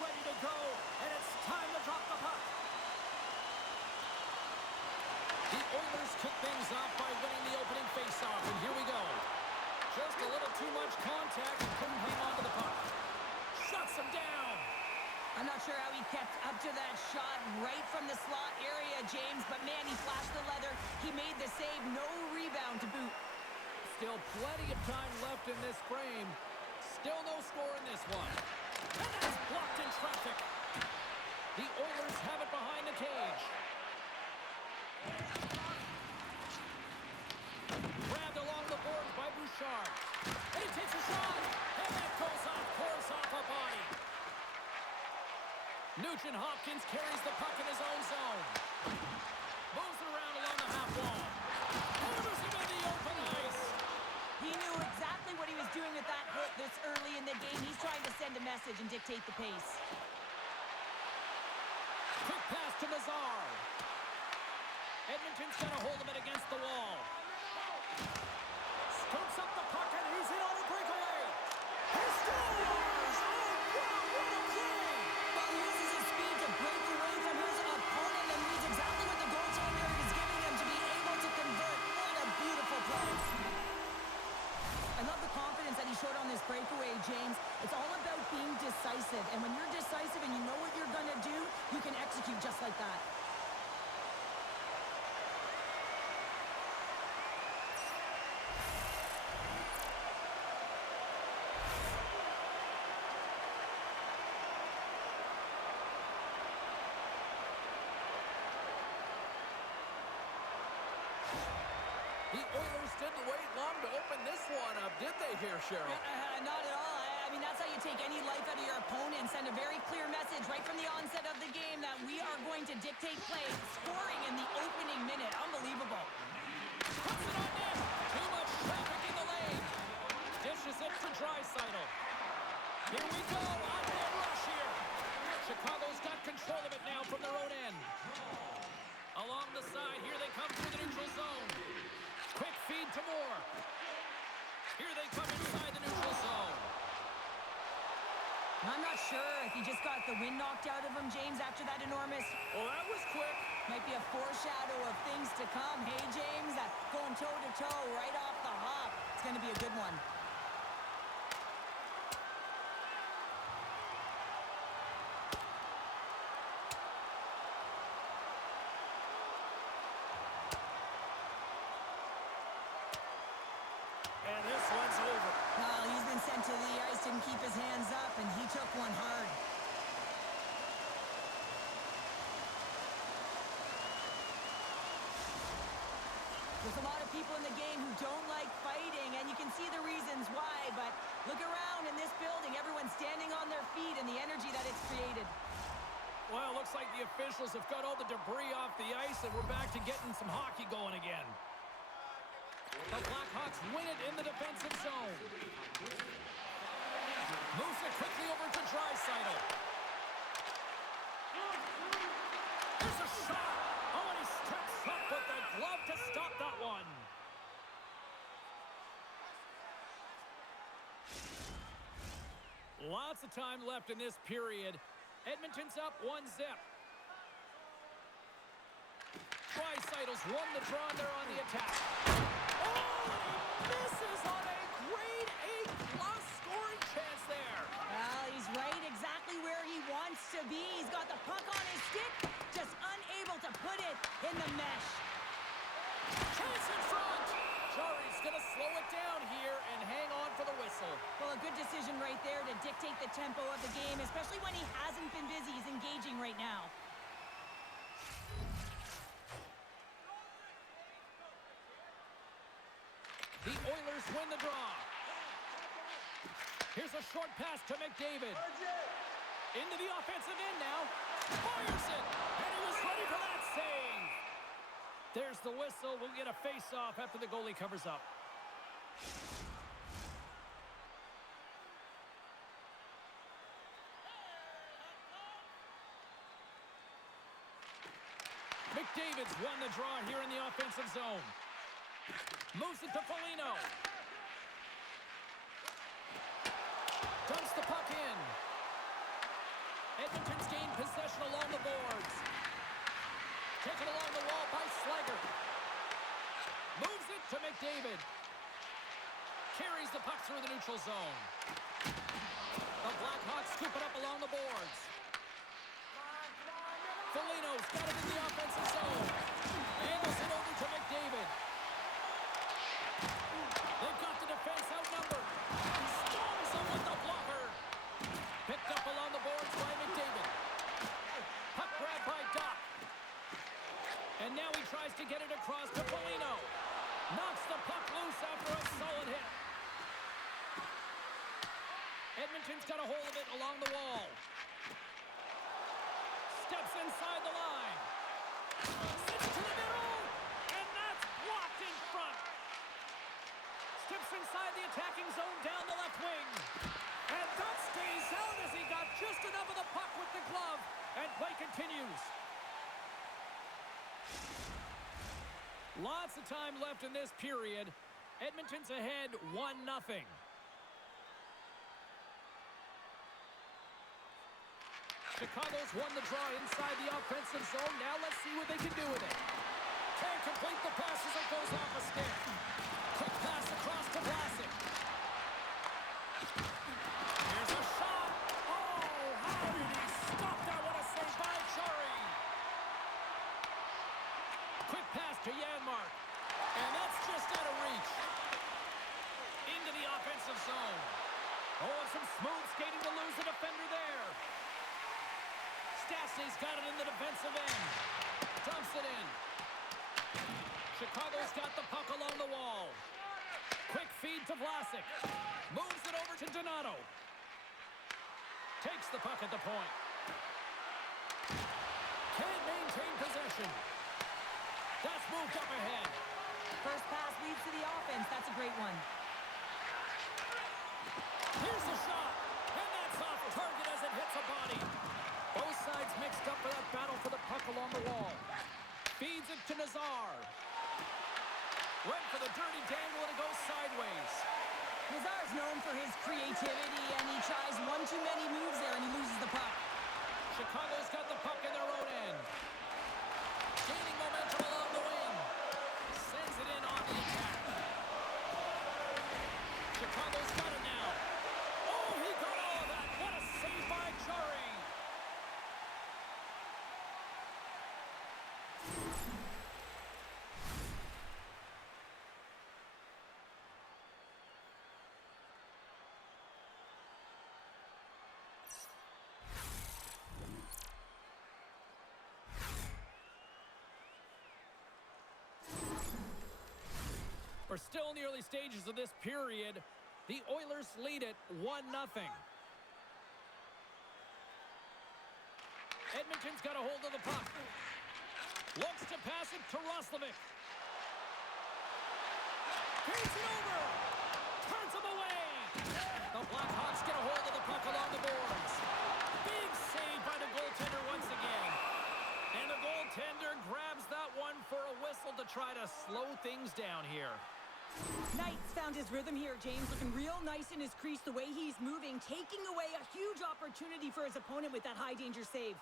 ready to go, and it's time to drop the puck. The Oilers kick things off by winning the opening faceoff, and here we go. Just a little too much contact and couldn't hang on to the puck. Shuts him down. I'm not sure how he kept up to that shot right from the slot area, James, but man, he flashed the leather. He made the save, no rebound to boot. Still plenty of time left in this frame. Still no score in this one. And that's blocked in traffic. The Oilers have it behind the cage. Grabbed along the boards by Bouchard. And he takes a shot. And that goes off course off a body. Nugent Hopkins carries the puck in his own zone. Moves it around along the half wall. Hammers him in the open ice. He knew exactly what he was doing with that hit this early in the game. He's trying to send a message and dictate the pace. Quick pass to Nazar. Edmonton's got a hold of it against the wall. Scoops up the puck and he's in on a breakaway. He scores! Oh, wow, what a play! Well, he uses his speed to break away from his opponent and reads exactly what the goaltender is giving him to be able to convert. What a beautiful play. I love the confidence that he showed on this breakaway, James. It's all about being decisive. And when you're decisive and you know what you're going to do, you can execute just like that. The Oilers didn't wait long to open this one up, did they here, Cheryl? Not at all. I mean, that's how you take any life out of your opponent and send a very clear message right from the onset of the game that we are going to dictate play, scoring in the opening minute. Unbelievable. Puts it on net. Too much traffic in the lane. Dishes it to Draisaitl. Here we go. On-man rush here. Chicago's got control of it now from their own end. Along the side, here they come through the neutral zone. Quick feed to Moore. Here they come inside the neutral zone. I'm not sure if he just got the wind knocked out of him, James, after that enormous... Well, that was quick. Might be a foreshadow of things to come. Hey, James, going toe-to-toe right off the hop. It's going to be a good one. And this one's over. Well, he's been sent to the ice, didn't keep his hands up, and he took one hard. There's a lot of people in the game who don't like fighting, and you can see the reasons why, but look around in this building. Everyone's standing on their feet and the energy that it's created. Well, it looks like the officials have got all the debris off the ice, and we're back to getting some hockey going again. The Blackhawks win it in the defensive zone. Moves it quickly over to Draisaitl. There's a shot. Oh, and he steps up with the glove to stop that one. Lots of time left in this period. Edmonton's up 1-0. Draisaitl's won the draw and they're on the attack. Oh, and he misses on a grade A+ scoring chance there. Well, he's right exactly where he wants to be. He's got the puck on his stick, just unable to put it in the mesh. Chance in front. Jari's going to slow it down here and hang on for the whistle. Well, a good decision right there to dictate the tempo of the game, especially when he hasn't been busy. He's engaging right now. The Oilers win the draw. Here's a short pass to McDavid. Into the offensive end now. Fires it. And he was ready for that save. There's the whistle. We'll get a face-off after the goalie covers up. McDavid's won the draw here in the offensive zone. Moves it to Foligno. Dumps the puck in. Edmonton's gained possession along the boards. Taken along the wall by Slager. Moves it to McDavid. Carries the puck through the neutral zone. The Blackhawks scoop it up along the boards. Foligno's got it in the offensive zone. Angles it over to McDavid. They've got the defense outnumbered. Storms him with the blocker. Picked up along the boards by McDavid. Puck grab by Doc. And now he tries to get it across to Foligno. Knocks the puck loose after a solid hit. Edmonton's got a hold of it along the wall. Steps inside the line. Sits to the middle. And that's blocked in front. Steps inside the attacking zone down the left wing. And that stays out as he got just enough of the puck with the glove. And play continues. Lots of time left in this period. Edmonton's ahead 1-0. Chicago's won the draw inside the offensive zone. Now let's see what they can do with it. Can't complete the pass as it goes off a stick. Quick pass across to Vlasic. Here's a shot. Oh, how did he stop that? What a save by Chari. Quick pass to Janmark. And that's just out of reach. Into the offensive zone. Oh, and some smooth skating to lose the defender there. Stastny's got it in the defensive end. Dumps it in. Chicago's got the puck along the wall. Quick feed to Vlasic. Moves it over to Donato. Takes the puck at the point. Can't maintain possession. That's moved up ahead. First pass leads to the offense. That's a great one. Here's the shot. And that's off target as it hits a body. Both sides mixed up for that battle for the puck along the wall. Feeds it to Nazar. Went for the dirty dangle and it goes sideways. Nazar's known for his creativity, and he tries one too many moves there, and he loses the puck. Chicago's got the puck in their own end. Gaining momentum along the wing. Sends it in on the attack. Chicago's got it now. Oh, he got all of that. What a save by Chari. We're still in the early stages of this period. The Oilers lead it 1-0. Edmonton's got a hold of the puck. Looks to pass it to Roslovic. Feeds it over. Turns him away. The Blackhawks get a hold of the puck along the boards. Big save by the goaltender once again. And the goaltender grabs that one for a whistle to try to slow things down here. Knight's found his rhythm here, James. Looking real nice in his crease, the way he's moving, taking away a huge opportunity for his opponent with that high-danger save.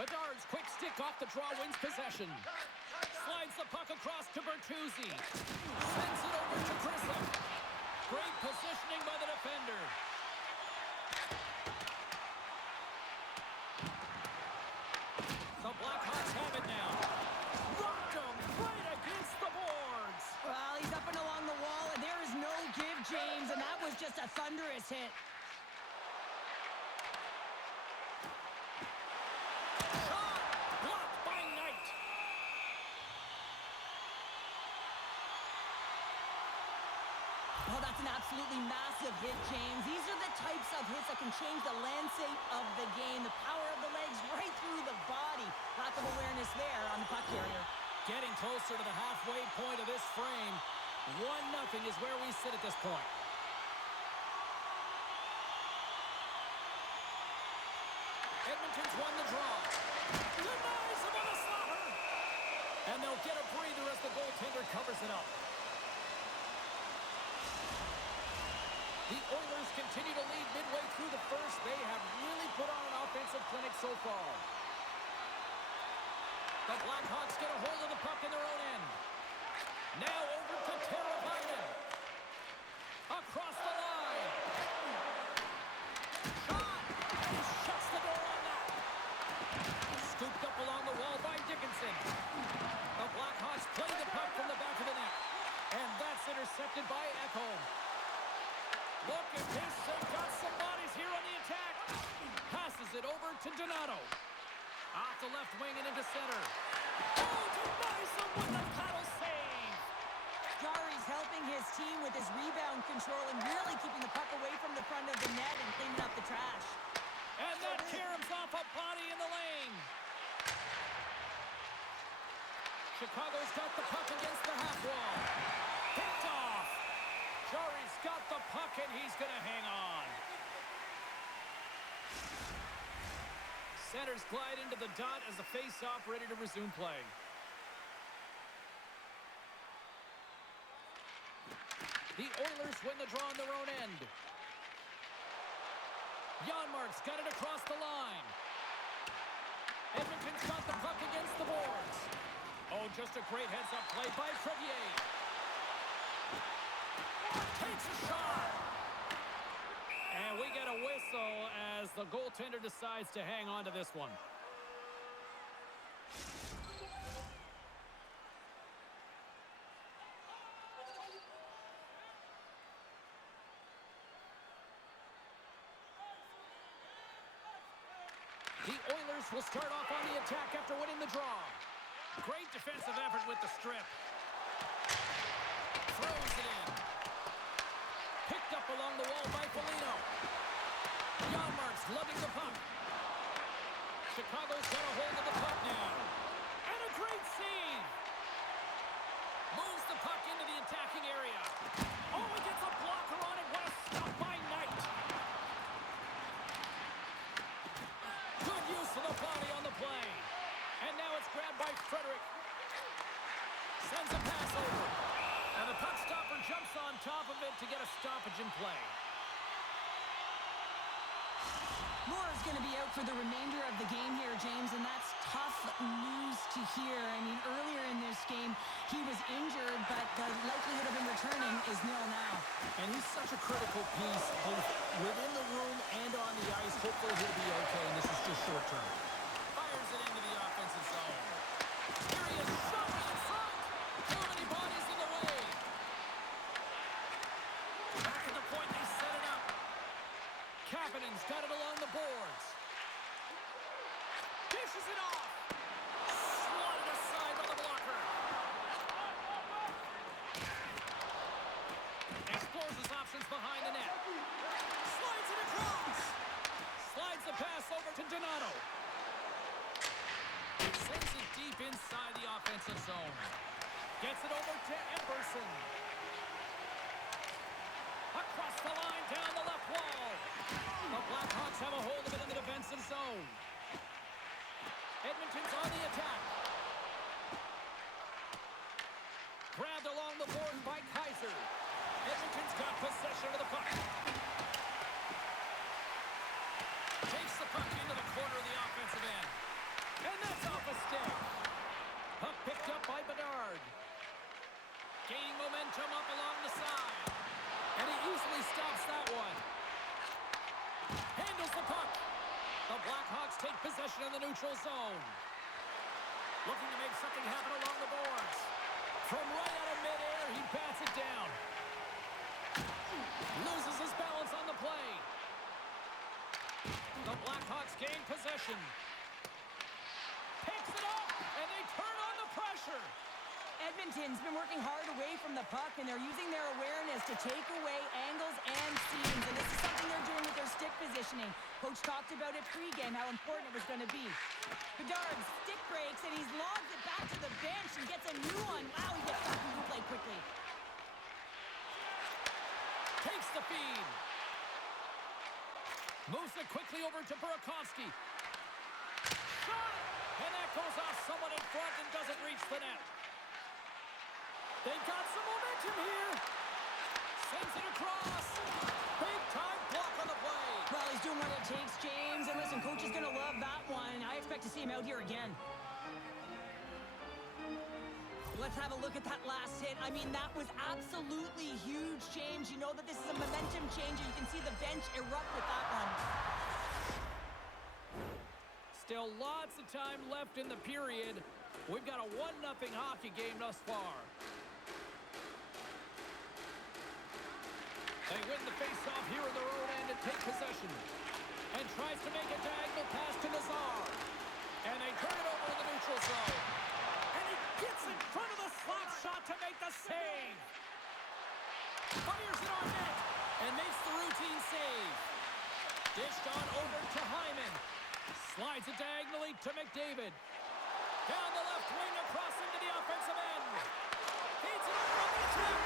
Bedard's quick stick off the draw wins possession. Slides the puck across to Bertuzzi. Sends it over to Grissom. Great positioning by the defender. The Blackhawks have it now. Rocked him right against the boards. Well, he's up and along the wall, and there is no give, James, and that was just a thunderous hit. Oh, that's an absolutely massive hit, James. These are the types of hits that can change the landscape of the game. The power of the legs right through the body. Lack of awareness there on the puck carrier. Getting closer to the halfway point of this frame. 1-0 is where we sit at this point. Edmonton's won the draw. Denies him with a slapper. And they'll get a breather as the goaltender covers it up. The Oilers continue to lead midway through the first. They have really put on an offensive clinic so far. The Blackhawks get a hold of the puck in their own end. Now over to Teravainen. Across the line. Shot! And he shuts the door on that. Scooped up along the wall by Dickinson. The Blackhawks play the puck from the back of the net. And that's intercepted by Ekholm. Look at this. They've got some bodies here on the attack. Passes it over to Donato. Off the left wing and into center. Oh, denies him with the paddle save. Jari's helping his team with his rebound control and really keeping the puck away from the front of the net and cleaning up the trash. And that caroms off a body in the lane. Chicago's got the puck against the half wall. Picked off. Jari's got the puck and he's going to hang on. Centers glide into the dot as the face-off ready to resume play. The Oilers win the draw on their own end. Janmark's got it across the line. Edmonton's got the puck against the boards. Oh, just a great heads-up play by Crevier. Takes a shot. And we get a whistle as the goaltender decides to hang on to this one. The Oilers will start off on the attack after winning the draw. Great defensive effort with the strip. Throws it in. Picked up along the wall by Foligno. Janmark's lugging the puck. Chicago's got a hold of the puck now. And a great save. Moves the puck into the attacking area. Oh, he gets a blocker on it. What a stop by Knight. Good use of the body on the play. And now it's grabbed by Frederick. Sends a pass over. And the puck stopper jumps on top of it to get a stoppage in play. Moore's going to be out for the remainder of the game here, James, and that's tough news to hear. I mean, earlier in this game, he was injured, but the likelihood of him returning is nil now. And he's such a critical piece, both within the room and on the ice. Hopefully he'll be okay, and this is just short term. Fires it into the offensive zone. Here he is, shoving in front. Too many bodies in the way. Back at the point, they set it up. Kapanen's got it along the boards. Dishes it off. Swatted aside by the blocker. Explores his options behind the net. Slides it across. Slides the pass over to Donato. Sends it deep inside the offensive zone. Gets it over to Eberson. Across the line, down the left wall. The Blackhawks have a hold of it in the defensive zone. Edmonton's on the attack. Grabbed along the board by Kaiser. Edmonton's got possession of the puck. Takes the puck into the corner of the offensive end. And that's off a stick. Puck picked up by Bedard. Gaining momentum up along the side. And he easily stops that one. Handles the puck. The Blackhawks take possession in the neutral zone. Looking to make something happen along the boards. From right out of midair, he bats it down. Loses his balance on the play. The Blackhawks gain possession. Picks it up, and they turn on the pressure. Edmonton's been working hard away from the puck, and they're using their awareness to take away angles and seams, and this is something they're doing with their stick positioning. Coach talked about it pregame, how important it was going to be. Bedard's stick breaks, and he's logs it back to the bench and gets a new one. Wow, he gets back into play quickly. Takes the feed. Moves it quickly over to Burakovsky. shot! And that goes off someone in front and doesn't reach the net. They've got some momentum here. Sends it across. Big time block on the play. Well, he's doing what it takes, James. And listen, coach is going to love that one. I expect to see him out here again. Let's have a look at that last hit. I mean, that was absolutely huge, James. You know that this is a momentum changer. You can see the bench erupt with that one. Still lots of time left in the period. We've got a 1-0 hockey game thus far. They win the face-off here in their own end and take possession. And tries to make a diagonal pass to Nazar. And they turn it over in the neutral zone. And he gets in front of the slap shot to make the save. Fires it on net and makes the routine save. Dished on over to Hyman. Slides it diagonally to McDavid. Down the left wing across into the offensive end. Feeds it over on the attack.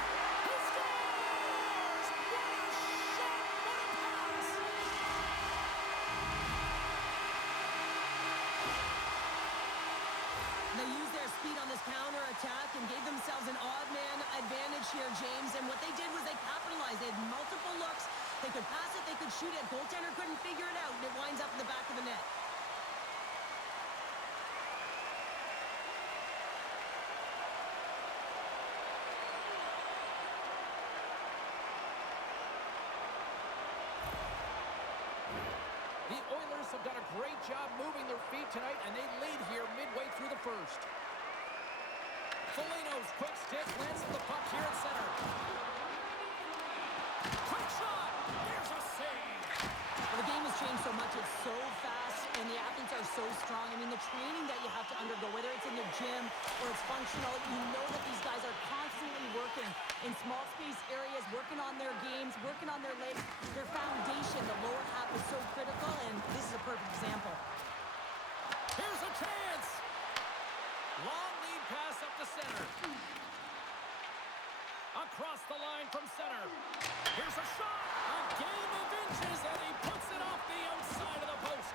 He scores! What a shot! What a pass! They used their speed on this counter-attack and gave themselves an odd-man advantage here, James. And what they did was they capitalized. They had multiple looks. They could pass it. They could shoot it. Goaltender couldn't figure it out, and it winds up in the back of the net. The Oilers have done a great job moving their feet tonight, and they lead here midway through the first. Foligno's quick stick lands the puck here at center. Quick shot! There's a save! Well, the game has changed so much. It's so fast, and the athletes are so strong. I mean, the training that you have to undergo, whether it's in the gym or it's functional, you know that these guys are constantly working in small space areas, working on their games, working on their legs. Their foundation, the lower half, is so critical, and this is a perfect example. Here's a chance! Long lead pass up the center. Across the line from center. Here's a shot! A game of inches, and he puts it off the outside of the post.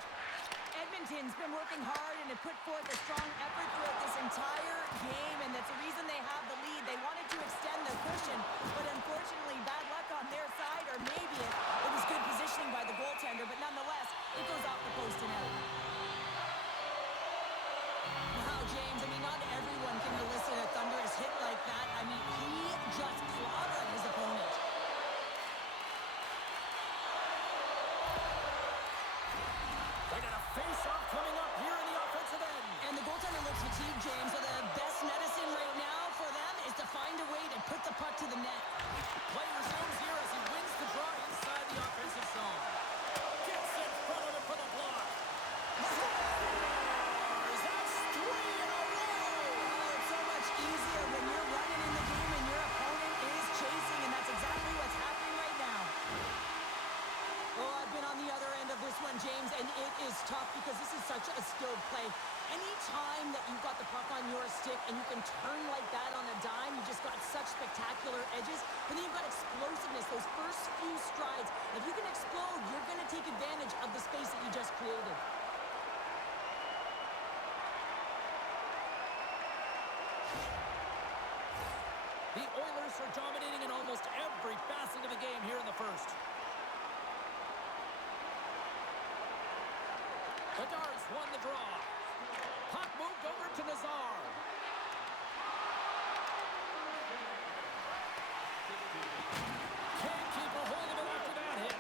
Edmonton's been working hard and have put forth a strong effort throughout this entire game, and that's the reason they have the lead. They wanted to extend the cushion, but unfortunately, bad luck on their side, or maybe it was good positioning by the goaltender, but nonetheless, it goes off the post and out. Wow, James, I mean, not everyone can elicit a thunderous hit like that. I mean, he just clobbered his opponent. They got a face-off coming up here in the offensive end. And the goaltender looks fatigued, James, so the best medicine right now for them is to find a way to put the puck to the net. Play resumes here as he wins the draw inside the offensive zone. Gets in front of it for the block. Scores! That's 3 in a row! Oh, it's so much easier when you're running in the game and your opponent is chasing, and that's exactly what's happening right now. Oh, I've been on the other end of this one, James, and it is tough because this is such a skilled play. Anytime that you've got the puck on your stick and you can turn like that on a dime, you just got such spectacular edges. But then you've got explosiveness, those first few strides. If you can explode, you're going to take advantage of the space that you just created. The Oilers are dominating in almost every facet of the game here in the first. The Darts won the draw. Puck moved over to Nazar. Can't keep a hold of it after that hit.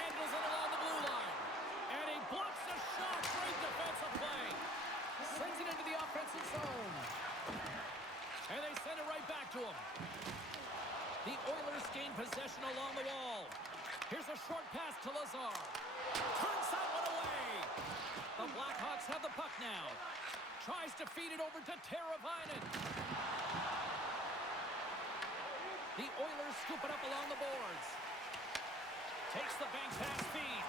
Handles it along the blue line. And he blocks the shot. Great defensive play. Sends it into the offensive zone. And they send it right back to him. The Oilers gain possession along the wall. Here's a short pass to Lazar. Turns that one away. The Blackhawks have the puck now. Tries to feed it over to Teravainen. The Oilers scoop it up along the boards. Takes the bank pass feed.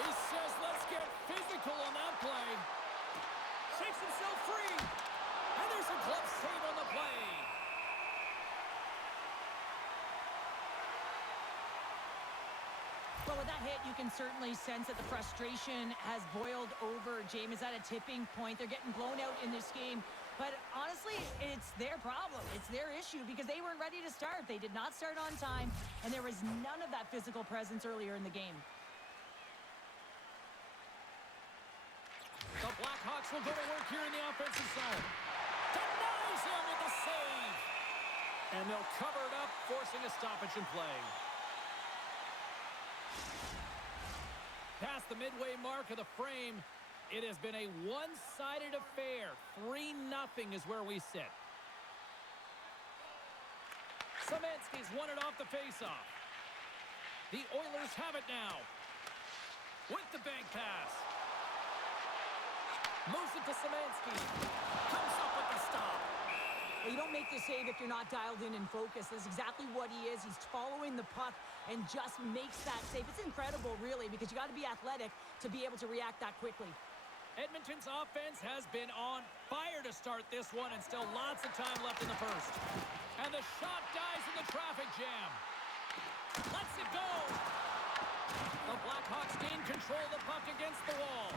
He says, let's get physical on that play. Shakes himself free. And there's a glove save on the play. Well, with that hit, you can certainly sense that the frustration has boiled over. James is at a tipping point. They're getting blown out in this game. But honestly, it's their problem. It's their issue because they weren't ready to start. They did not start on time, and there was none of that physical presence earlier in the game. The Blackhawks will go to work here in the offensive zone. Denies him with the save. And they'll cover it up, forcing a stoppage in play. Past the midway mark of the frame, it has been a one-sided affair. 3-0 is where we sit. Szymanski's won it off the faceoff. The Oilers have it now. With the bank pass. Moves it to Szymanski. Comes up with the stop. Well, you don't make the save if you're not dialed in and focused. That's exactly what he is. He's following the puck and just makes that save. It's incredible, really, because you got to be athletic to be able to react that quickly. Edmonton's offense has been on fire to start this one, and still lots of time left in the first. And the shot dies in the traffic jam. Lets it go. The Blackhawks gain control of the puck against the wall.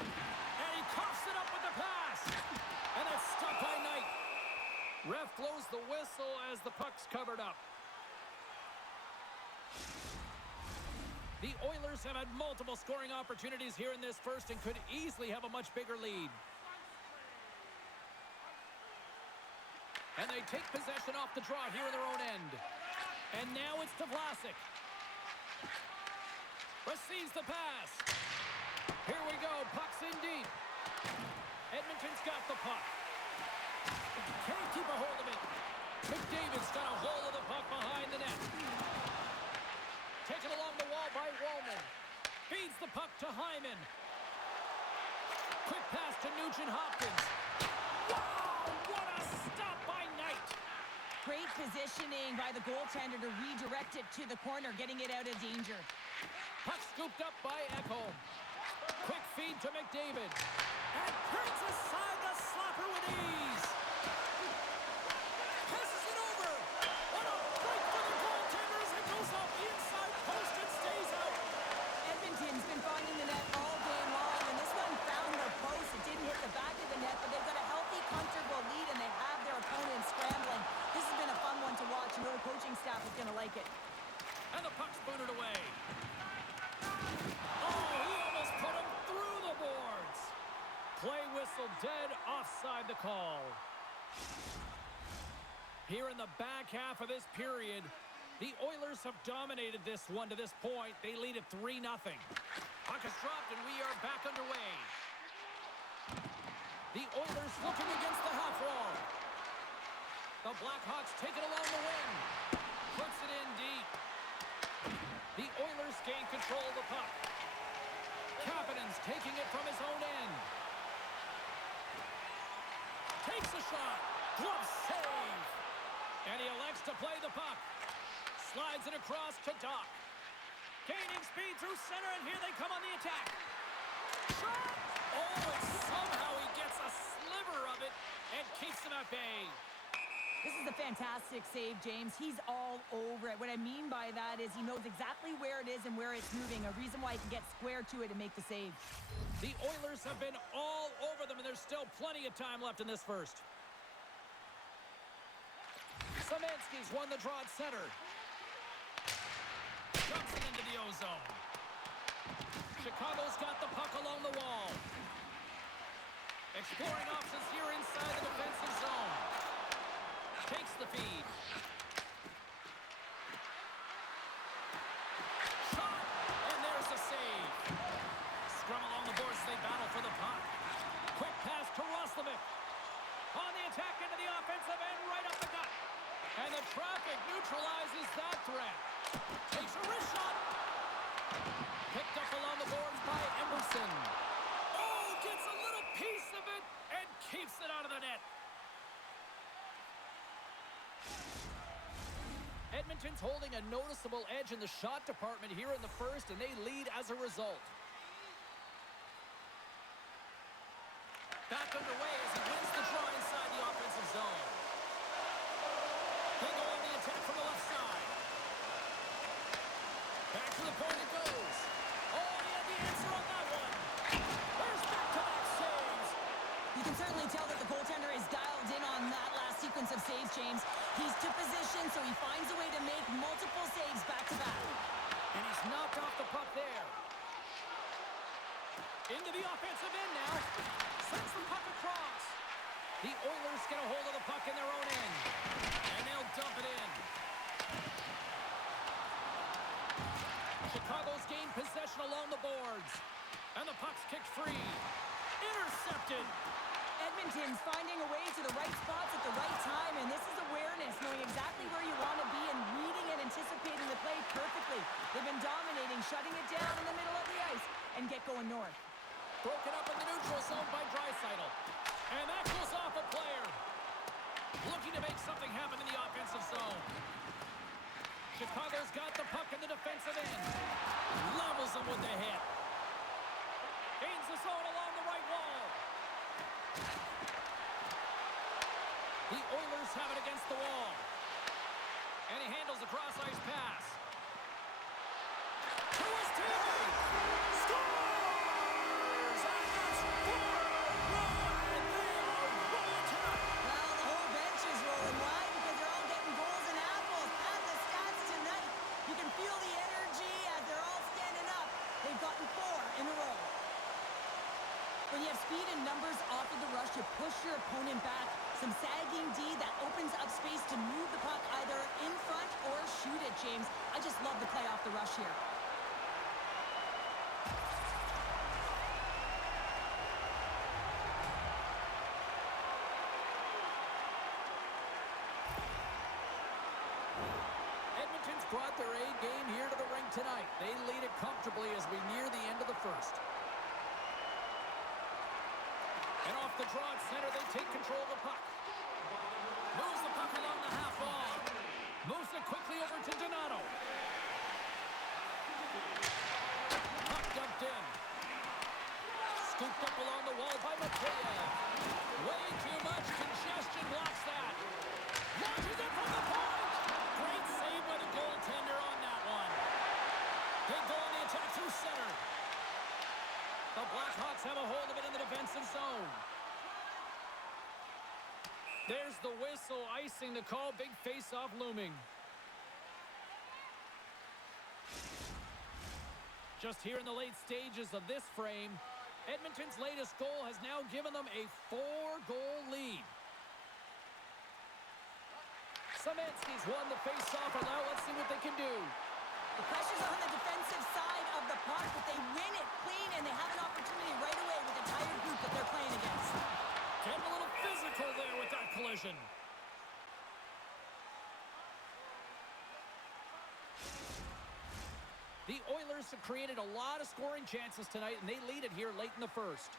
And he coughs it up with the pass. And it's stopped by Knight. Ref blows the whistle as the puck's covered up. The Oilers have had multiple scoring opportunities here in this first and could easily have a much bigger lead. And they take possession off the draw here in their own end. And now it's to Vlasic. Receives the pass. Here we go. Puck's in deep. Edmonton's got the puck. Can't keep a hold of it. McDavid's got a hold of the puck behind the net. Taken along the wall by Wallman. Feeds the puck to Hyman. Quick pass to Nugent-Hopkins. Wow! What a stop by Knight! Great positioning by the goaltender to redirect it to the corner, getting it out of danger. Puck scooped up by Ekholm. Quick feed to McDavid. And turns aside the slapper with ease. Passes it over. What a break for the goaltender as it goes off the inside post and stays out. Edmonton's been finding the net all game long, and this one found the post. It didn't hit the back of the net, but they've got a healthy, comfortable lead, and they have their opponent scrambling. This has been a fun one to watch, and the coaching staff is going to like it. And the puck's booted away. Oh, he almost put him through the boards. Play whistle dead, offside the call. Here in the back half of this period, the Oilers have dominated this one to this point. They lead at 3-0. Puck is dropped, and we are back underway. The Oilers looking against the half wall. The Blackhawks take it along the wing. Puts it in deep. The Oilers gain control of the puck. Kapanen's taking it from his own end. Takes a shot. Glove save. And he elects to play the puck. Slides it across to Doc. Gaining speed through center, and here they come on the attack. Shot! Oh, and somehow he gets a sliver of it and keeps them at bay. This is a fantastic save, James. He's all over it. What I mean by that is he knows exactly where it is and where it's moving, a reason why he can get square to it and make the save. The Oilers have been all over them, and there's still plenty of time left in this first. Szymanski's won the draw at center. Dumps it into the O-zone. Chicago's got the puck along the wall. Exploring options here inside the defensive zone. Takes the feed. Shot! And there's the save. Scrum along the boards as they battle for the puck. Quick pass to Roslovic. On the attack into the offensive end, right up the gut. And the traffic neutralizes that threat. Takes a wrist shot. Picked up along the boards by Emerson. Oh, gets a little piece of it and keeps it out of the net. Edmonton's holding a noticeable edge in the shot department here in the first, and they lead as a result. Back underway as he wins the draw inside the offensive zone. They go on the attack from the left side. Back to the point it goes. Oh, he had the answer on that one. There's back-to-back saves. You can certainly tell that the goaltender is dialed in on that last sequence of saves, James. He's to position, so he finds a way to make multiple saves back-to-back. And he's knocked off the puck there. Into the offensive end now. Sends the puck across. The Oilers get a hold of the puck in their own end. And they'll dump it in. Chicago's gained possession along the boards. And the puck's kicked free. Intercepted. Edmonton's finding a way to the right spots at the right time, and this is awareness, knowing exactly where you want to be and reading and anticipating the play perfectly. They've been dominating, shutting it down in the middle of the ice, and get going north. Broken up in the neutral zone by Draisaitl. And that goes off a player. Looking to make something happen in the offensive zone. Chicago's got the puck in the defensive end. Levels them with the hit. Gains the zone along the right wall. The Oilers have it against the wall. And he handles the cross-ice pass. To his teammate. Scores! And that's 4-1! They are rolling tonight. Well, the whole bench is rolling. Why? Because they're all getting goals and apples. At the stats tonight, you can feel the energy as they're all standing up. They've gotten 4 in a row. When you have speed and numbers off of the rush, you push your opponent back. Some sagging D that opens up space to move the puck either in front or shoot it, James. I just love the play off the rush here. Edmonton's brought their A game here to the rink tonight. They lead it comfortably as we near the end of the first. And off the draw at center, they take control of the puck. Moves the puck along the half wall. Moves it quickly over to Donato. Puck dumped in. Scooped up along the wall by Mikheyev. Way too much congestion blocks that. Launches it from the point. Great save by the goaltender on that one. Big goal on the attack through center. The Blackhawks have a hold of it in the defensive zone. There's the whistle, icing the call. Big face-off looming. Just here in the late stages of this frame, Edmonton's latest goal has now given them a 4-goal lead. Szymanski's won the face-off, and now let's see what they can do. The pressure's on the defensive side of the puck, but they win it clean, and they have an opportunity right away with a tired group that they're playing against. Getting a little physical there with that collision. The Oilers have created a lot of scoring chances tonight, and they lead it here late in the first.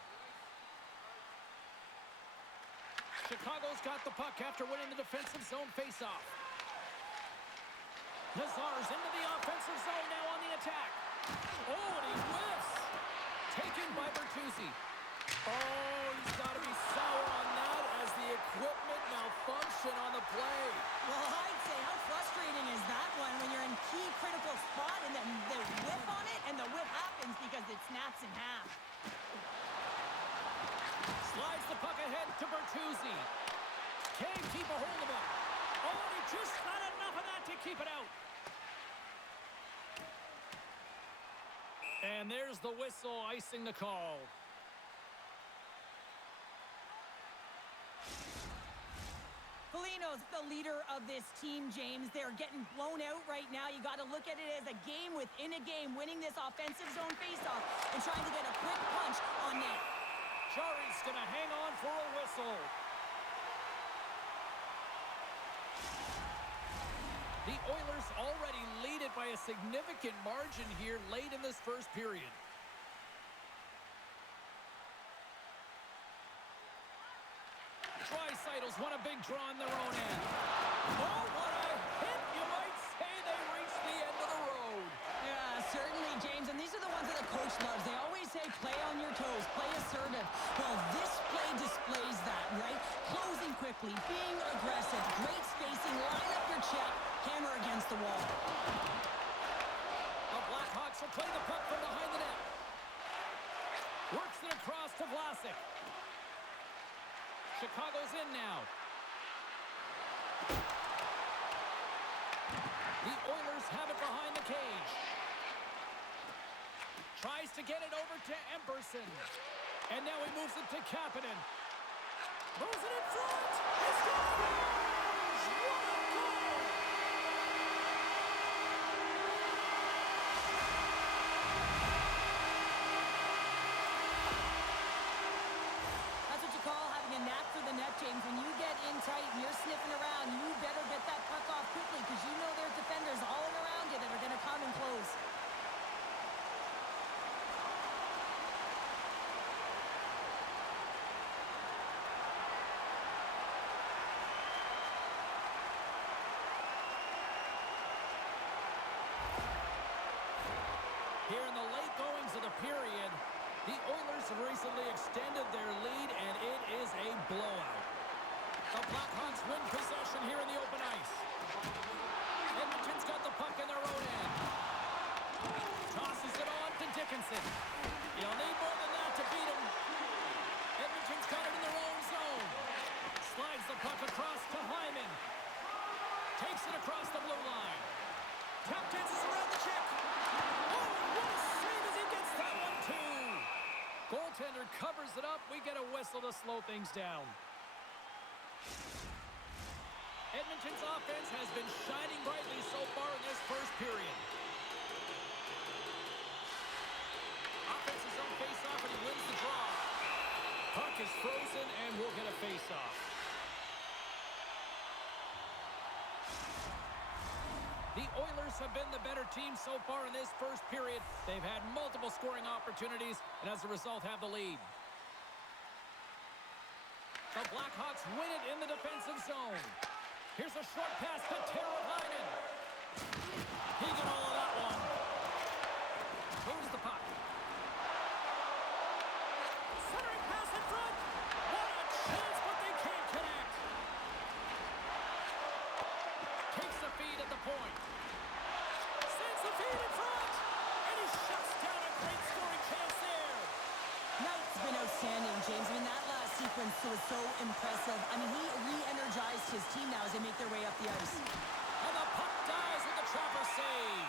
Chicago's got the puck after winning the defensive zone faceoff. Nazar's into the offensive zone now on the attack. Oh, and he whiffs. Taken by Bertuzzi. Oh, he's got to be sour on that as the equipment malfunction on the play. Well, I'd say how frustrating is that one when you're in key critical spot and then they whiff on it and the whiff happens because it snaps in half. Slides the puck ahead to Bertuzzi. Can't keep a hold of him. Oh, he just not enough of that to keep it out. And there's the whistle, icing the call. Foligno's the leader of this team, James. They're getting blown out right now. You got to look at it as a game within a game, winning this offensive zone faceoff and trying to get a quick punch on net. Jari's going to hang on for a whistle. The Oilers already lead it by a significant margin here late in this first period. Draisaitl's won a big draw in their own end. Oh, what a hit! You might say they reached the end of the road. Yeah, certainly, James. And these are the ones that the coach loves. They always say, play on your toes, play assertive. Well, this play displays that, right? Closing quickly, being aggressive, great spacing, line up your check, hammer against the wall. The Blackhawks Blackhawks will play the puck from behind the net. Works it across to Vlasic. Chicago's in now. The Oilers have it behind the cage. Tries to get it over to Emberson. And now he moves it to Kapanen. Moves it in front. He scores! What a goal! That's what you call having a knack for the net, James. When you get in tight and you're sniffing around, you better get that puck off quickly because you know there's defenders all around you that are going to come and close. Here in the late goings of the period, the Oilers have recently extended their lead, and it is a blowout. The Blackhawks win possession here in the open ice. Edmonton's got the puck in their own end. Tosses it on to Dickinson. You'll need more than that to beat him. Edmonton's got it in their own zone. Slides the puck across to Hyman. Takes it across the blue line. Tap dances around the check. Oh, what a save as he gets that one, too. Goaltender covers it up. We get a whistle to slow things down. Edmonton's offense has been shining brightly so far in this first period. Offense's own face-off, and he wins the draw. Puck is frozen, and we'll get a face-off. The Oilers have been the better team so far in this first period. They've had multiple scoring opportunities, and as a result have the lead. The Blackhawks win it in the defensive zone. Here's a short pass to Teravainen. He got all of that one. Moves the puck. Centering pass in front. What a chance, but they can't connect. Takes the feed at the point. Sends the feed in front. And he shuts down a great scoring chance there. Knight's been outstanding, James. I mean, that last sequence was so impressive. I mean, he re-energized his team now as they make their way up the ice. And the puck dies with the Trapper save.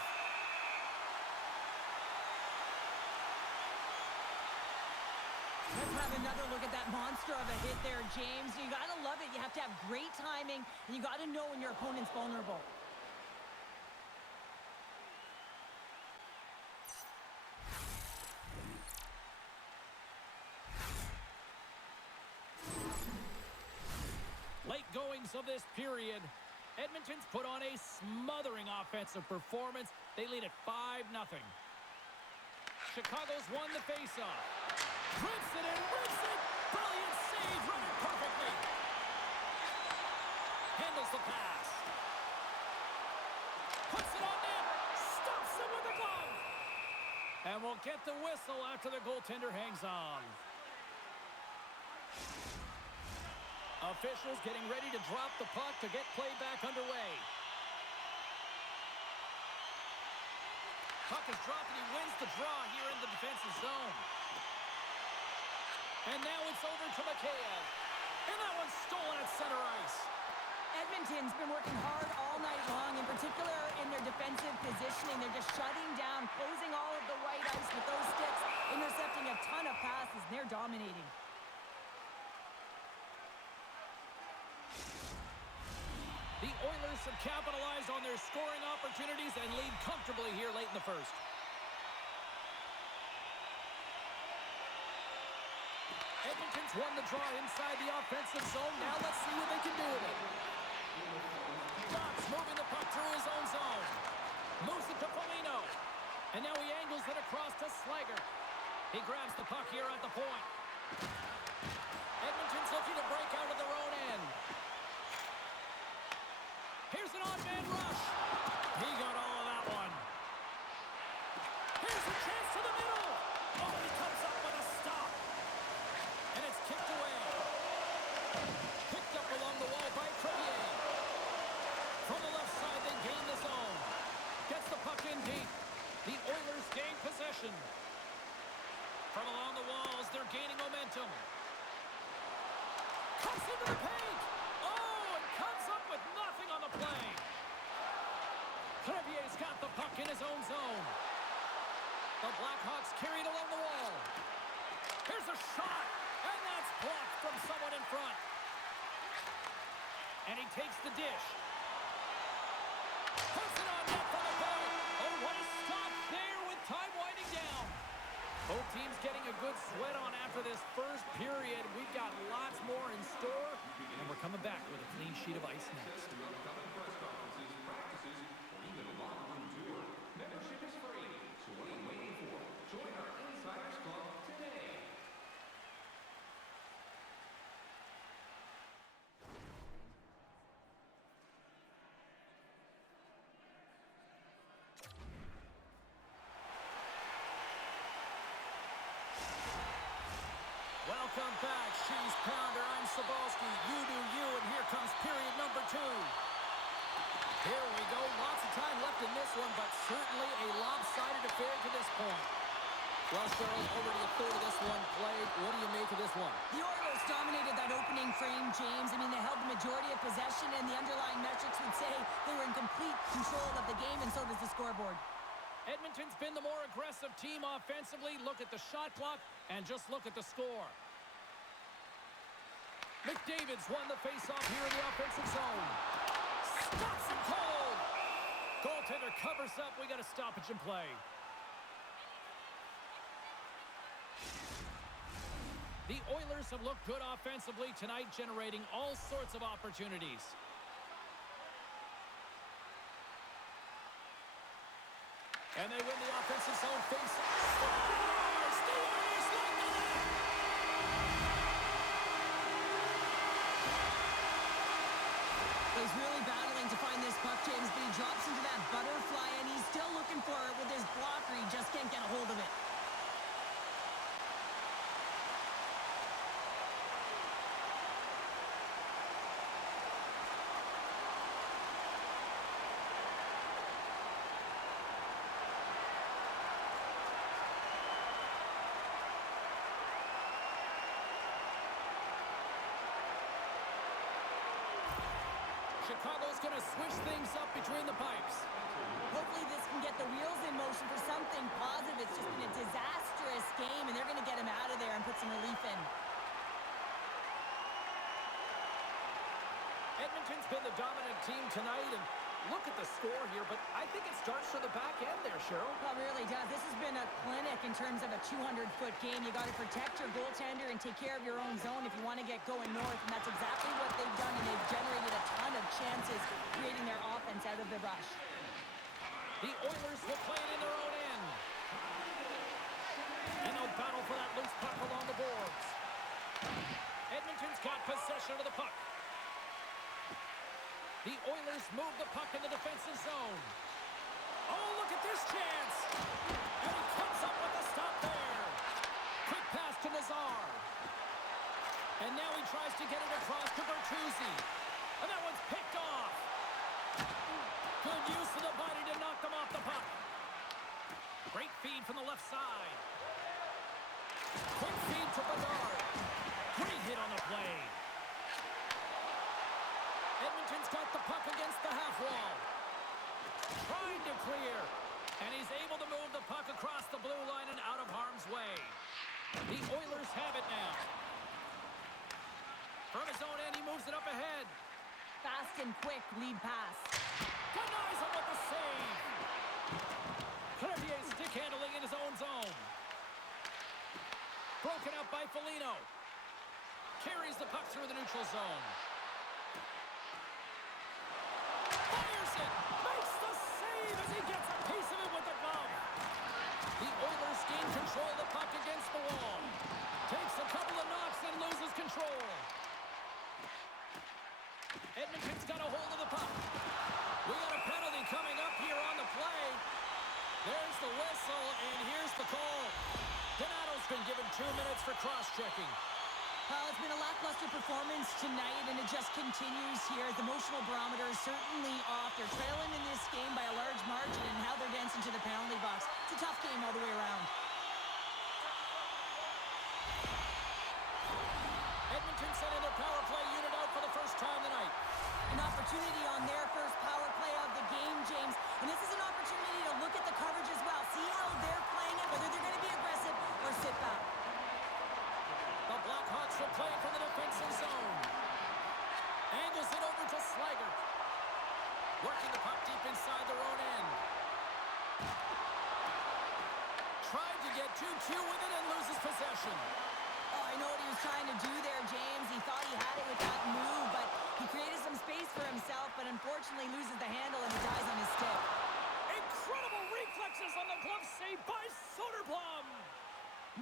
Let's have another look at that monster of a hit there, James. You got to love it. You have to have great timing, and you got to know when your opponent's vulnerable. Late goings of this period. Edmonton's put on a smothering offensive performance. They lead at 5-0. Chicago's won the faceoff. Drips it and rips it. Brilliant save, run it perfectly. Handles the pass. Puts it on net. Stops him with a glove. And we'll get the whistle after the goaltender hangs on. Officials getting ready to drop the puck to get play back underway. Puck is dropped and he wins the draw here in the defensive zone. And now it's over to Mikheyev. And that one's stolen at center ice. Edmonton's been working hard all night long, in particular in their defensive positioning. They're just shutting down, closing all of the white ice with those sticks, intercepting a ton of passes, and they're dominating. The Oilers have capitalized on their scoring opportunities and lead comfortably here late in the first. Edmonton's won the draw inside the offensive zone. Now let's see what they can do with it. Fox moving the puck through his own zone. Moves it to Foligno. And now he angles it across to Slager. He grabs the puck here at the point. Edmonton's looking to break out of their own end. Here's an odd-man rush. He got all of that one. Here's a chance to the middle. Oh, he comes up with a stop. And it's kicked away. Picked up along the wall by Crevier. From the left side, they gain the zone. Gets the puck in deep. The Oilers Loose into the paint. Oh, and comes up with nothing on the play. Crevier's got the puck in his own zone. The Blackhawks carried along the wall. Here's a shot, and that's blocked from someone in front. And he takes the dish. Puts it on net for the goal. Oh, what a stop there with time winding down. Both teams getting a good sweat on after this first period. We've got lots more in store, and we're coming back with a clean sheet of ice next. Welcome back, Cheese Pounder. I'm Sabalski. You do you, and here comes period number 2. Here we go. Lots of time left in this one, but certainly a lopsided affair to this point. Well, Cheryl, already a third of this one played. What do you make of this one? The Oilers dominated that opening frame, James. I mean, they held the majority of possession, and the underlying metrics would say they were in complete control of the game, and so does the scoreboard. Edmonton's been the more aggressive team offensively. Look at the shot clock, and just look at the score. McDavid's won the faceoff here in the offensive zone. Stops it cold. Goaltender covers up. We got a stoppage in play. The Oilers have looked good offensively tonight, generating all sorts of opportunities. And they win the offensive zone face-off. Scores! The Oilers like the net! He's really battling to find this puck, James, but he drops into that butterfly, and he's still looking for it with his blocker. He just can't get a hold of it. Chicago's going to switch things up between the pipes. Hopefully this can get the wheels in motion for something positive. It's just been a disastrous game, and they're going to get him out of there and put some relief in. Edmonton's been the dominant team tonight, and look at the score here, but I think it starts from the back end there, Cheryl. Well, it really does. This has been a clinic in terms of a 200-foot game. You got to protect your goaltender and take care of your own zone if you want to get going north, and that's exactly what they've done, and they've generated a ton of chances creating their offense out of the rush. The Oilers will play it in their own end. And they'll battle for that loose puck along the boards. Edmonton's got possession of the puck. The Oilers move the puck in the defensive zone. Oh, look at this chance! And he comes up with a stop there. Quick pass to Nazar. And now he tries to get it across to Bertuzzi. And that one's picked off. Good use of the body to knock them off the puck. Great feed from the left side. Quick feed to Bedard. Great hit on the play. Edmonton's got the puck against the half wall. Trying to clear. And he's able to move the puck across the blue line and out of harm's way. The Oilers have it now. From his own end, he moves it up ahead. Fast and quick lead pass. Denies him with the save. Crevier stick handling in his own zone. Broken up by Foligno. Carries the puck through the neutral zone. Fires it. Makes the save as he gets a piece of it with the glove. The Oilers gain control of the puck against the wall. Takes a couple of knocks and loses control. Edmonton's got a hold of the puck. We got a penalty coming up here on the play. There's the whistle, and here's the call. Donato's been given 2 minutes for cross-checking. It's been a lackluster performance tonight, and it just continues here. The emotional barometer is certainly off. They're trailing in this game by a large margin, and how they're dancing to the penalty box. It's a tough game all the way around. Edmonton sent in their power play unit. Dribbles it over to Slager. Working the puck deep inside their own end. Tried to get too cute with it and loses possession. Oh, I know what he was trying to do there, James. He thought he had it with that move, but he created some space for himself, but unfortunately loses the handle and he dies on his stick. Incredible reflexes on the glove save by Soderblom.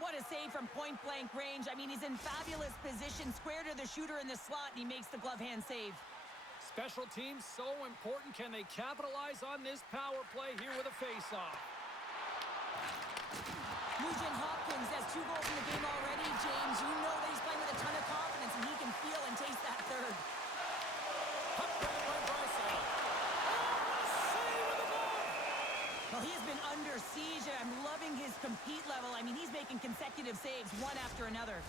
What a save from point-blank range. I mean, he's in fabulous position, square to the shooter in the slot, and he makes the glove hand save. Special teams so important. Can they capitalize on this power play here with a face-off? Nugent Hopkins has 2 goals in the game already, James. You know that he's playing with a ton of confidence, and he can feel and taste that third. Puck grabbed by Draisaitl. Save with the glove! Well, he has been under siege, and I'm loving his compete level. I mean, he's making consecutive saves, one after another.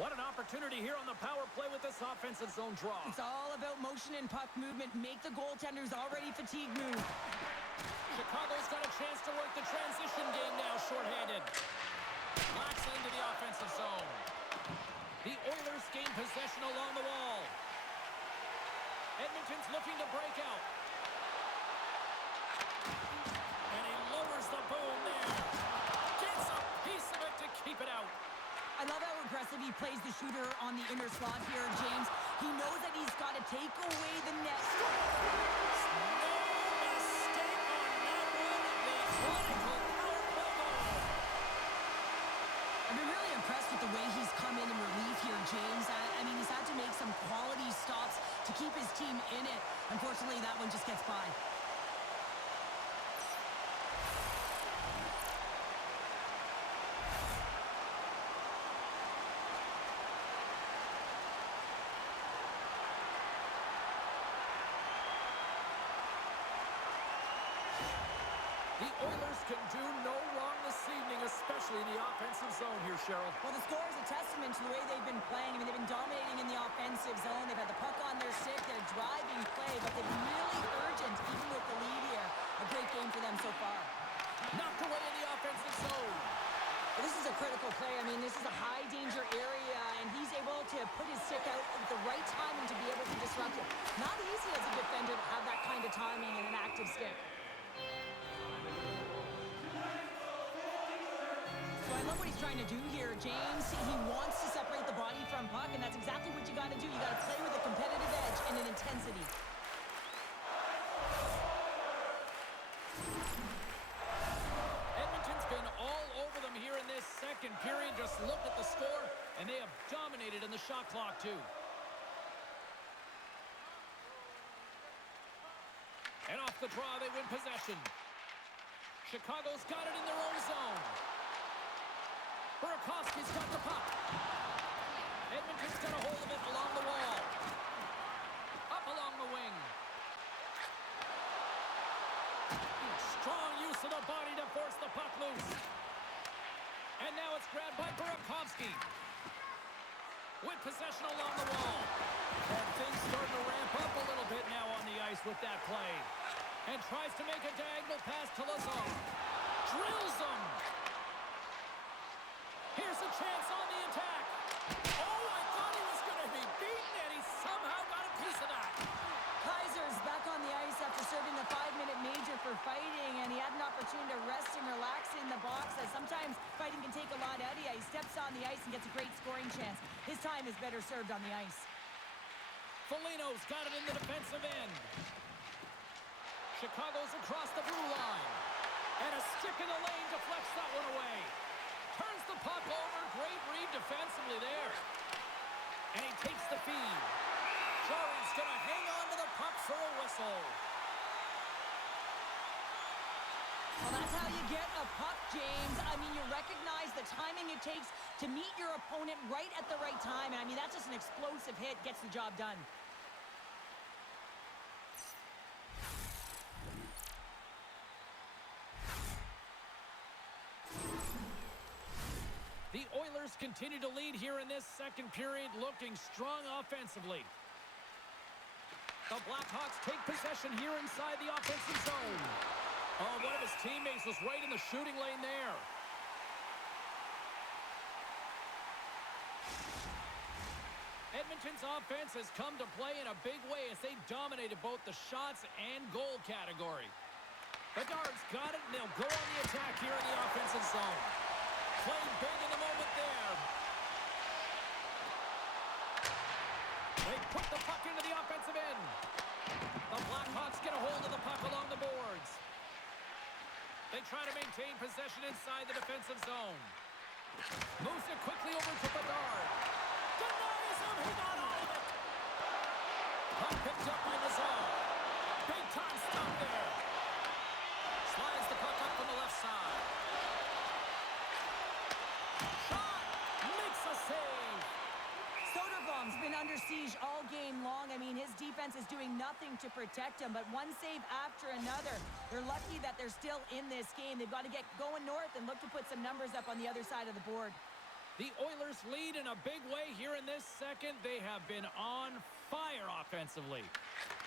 What an opportunity here on the power play with this offensive zone draw. It's all about motion and puck movement. Make the goaltender's already fatigued move. Chicago's got a chance to work the transition game now, shorthanded. Knocks into the offensive zone. The Oilers gain possession along the wall. Edmonton's looking to break out. And he lowers the boom there. Gets a piece of it to keep it out. I love how aggressive he plays the shooter on the inner slot here, James. He knows that he's got to take away the net. I've been really impressed with the way he's come in relief here, James. I mean, he's had to make some quality stops to keep his team in it. Unfortunately, that one just gets by. The Oilers can do no wrong this evening, especially in the offensive zone here, Cheryl. Well, the score is a testament to the way they've been playing. I mean, they've been dominating in the offensive zone. They've had the puck on their stick. They're driving play, but they've been really urgent, even with the lead here. A great game for them so far. Knocked away in the offensive zone. Well, this is a critical play. I mean, this is a high-danger area, and he's able to put his stick out at the right time and to be able to disrupt it. Not easy as a defender to have that kind of timing and an active stick. So I love what he's trying to do here, James. He wants to separate the body from puck, and that's exactly what you got to do. You got to play with a competitive edge and an intensity. Edmonton's been all over them here in this second period. Just look at the score, and they have dominated in the shot clock, too. And off the draw, they win possession. Chicago's got it in their own zone. Burakovsky's got the puck. Edmonton's got a hold of it along the wall. Up along the wing. Strong use of the body to force the puck loose. And now it's grabbed by Burakovsky. With possession along the wall. And things starting to ramp up a little bit now on the ice with that play. And tries to make a diagonal pass to Lazar. Drills him. Here's a chance on the attack. Oh, I thought he was going to be beaten, and he somehow got a piece of that. Kaiser's back on the ice after serving a 5-minute major for fighting, and he had an opportunity to rest and relax in the box, as sometimes fighting can take a lot out of you. He steps on the ice and gets a great scoring chance. His time is better served on the ice. Foligno's got it in the defensive end. Chicago's across the blue line. And a stick in the lane deflects that one away. Turns the puck over. Great read defensively there. And he takes the feed. Joey's going to hang on to the puck for a whistle. Well, that's how you get a puck, James. I mean, you recognize the timing it takes to meet your opponent right at the right time. And, I mean, that's just an explosive hit. Gets the job done. The Oilers continue to lead here in this second period, looking strong offensively. The Blackhawks take possession here inside the offensive zone. Oh, one of his teammates was right in the shooting lane there. Edmonton Edmonton's offense has come to play in a big way as they dominated both the shots and goal category. Bedard's got it, and they'll go on the attack here in the offensive zone. Playing big in the moment there. They put the puck into the offensive end. The Blackhawks get a hold of the puck along the boards. They try to maintain possession inside the defensive zone. Moves it quickly over to Bedard. Denies him. He got all of it. Puck picked up by Nazar. Big time stop there. Slides the puck up from the left side. Shot. Makes a save. Soderblom's been under siege all game long. I mean, his defense is doing nothing to protect him, but one save after another. They're lucky that they're still in this game. They've got to get going north and look to put some numbers up on the other side of the board. The Oilers lead in a big way here in this second. They have been on fire offensively.